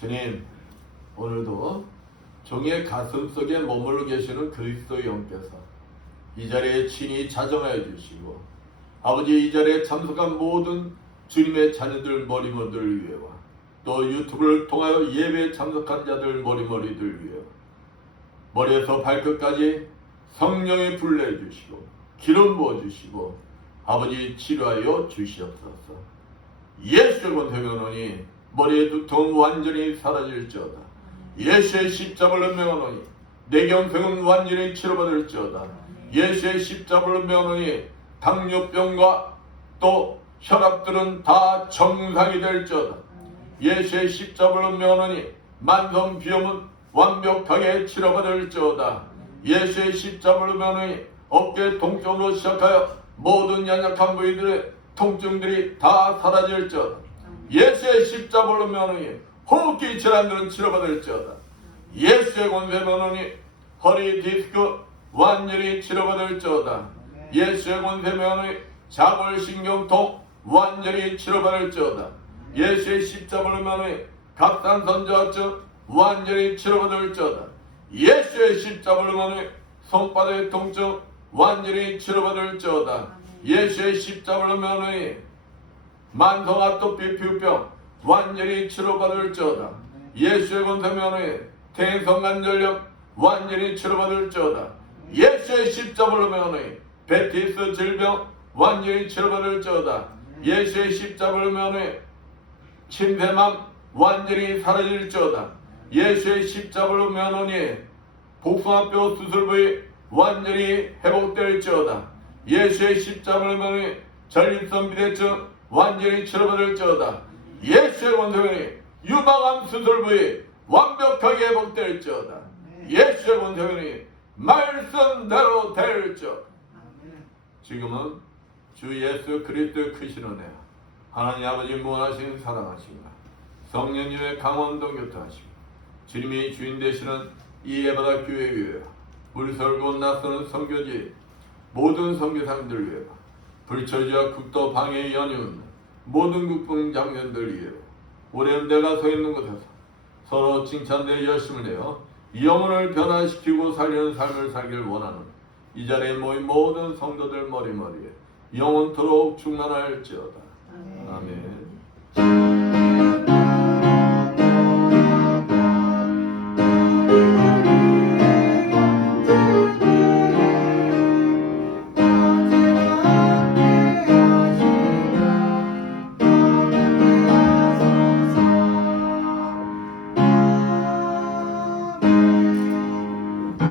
주님, 오늘도 종의 가슴 속에 머물러 계시는 그리스도 영께서 이 자리에 친히 자정하여 주시고 아버지 이 자리에 참석한 모든 주님의 자녀들 머리머리들 위해와 또 유튜브를 통하여 예배에 참석한 자들 머리머리들 위해 머리에서 발끝까지 성령의 불 내주시고 기름 부어주시고 아버지 치료하여 주시옵소서. 예수의 권세명하노니 머리의 두통은 완전히 사라질지어다. 예수의 십자가를 명하노니 뇌경색은 완전히 치료받을지어다. 예수의 십자가를 명하노니 당뇨병과 또 혈압들은 다 정상이 될지어다. 예수의 십자가를 명하노니 만성비염은 완벽하게 치료받을지어다. 예수의 십자가를 명하노니 어깨 통증으로 시작하여 모든 연약한 부위들의 통증들이 다 사라질지어다. 예수의 십자가로 면허니 호흡기 질환들은 치료받을지어다. 예수의 권세 면허니 허리 디스크 완전히 치료받을지어다. 예수의 권세 면허니 자골신경통 완전히 치료받을지어다. 예수의 십자가로 면허니 갑상선저하증 완전히 치료받을지어다. 예수의 십자가로 면허니 손바닥의 통증 완전히 치료받을지어다. 예수의 십자가로 면허니 만성 아토피 피부병 완전히 치료받을지어다. 예수의 권세 면허니 대성관절염 완전히 치료받을지어다. 예수의 십자가로 면허니 베티스 질병 완전히 치료받을지어다. 예수의 십자가로 면허니 침샘암 완전히 사라질지어다. 예수의 십자가로 면허니 복숭아뼈 수술 부위 완전히 회복될지어다. 예수의 십자가로 면허니 전립선 비대증 완전히 치료받을지어다. 예수의 권세면이 유방암 수술 부위 완벽하게 회복될지어다. 예수의 권세면이 말씀대로 될지어다. 지금은 주 예수 그리스도의 크신 은혜 하나님 아버지 무한하신 사랑하심과 성령님의 강원도 교통하시고 주님이 주인 되시는 이 예바다 교회 위에 물설고 낯서는 선교지 모든 선교사님들 위해 불처지와 국도 방해 연이은 모든 국분 장년들 위해 오랜 내가 서 있는 곳에서 서로 칭찬내 열심을 내어 영혼을 변화시키고 살리는 삶을 살길 원하는 이 자리에 모인 모든 성도들 머리머리에 영원토록 충만할지어다. 아멘.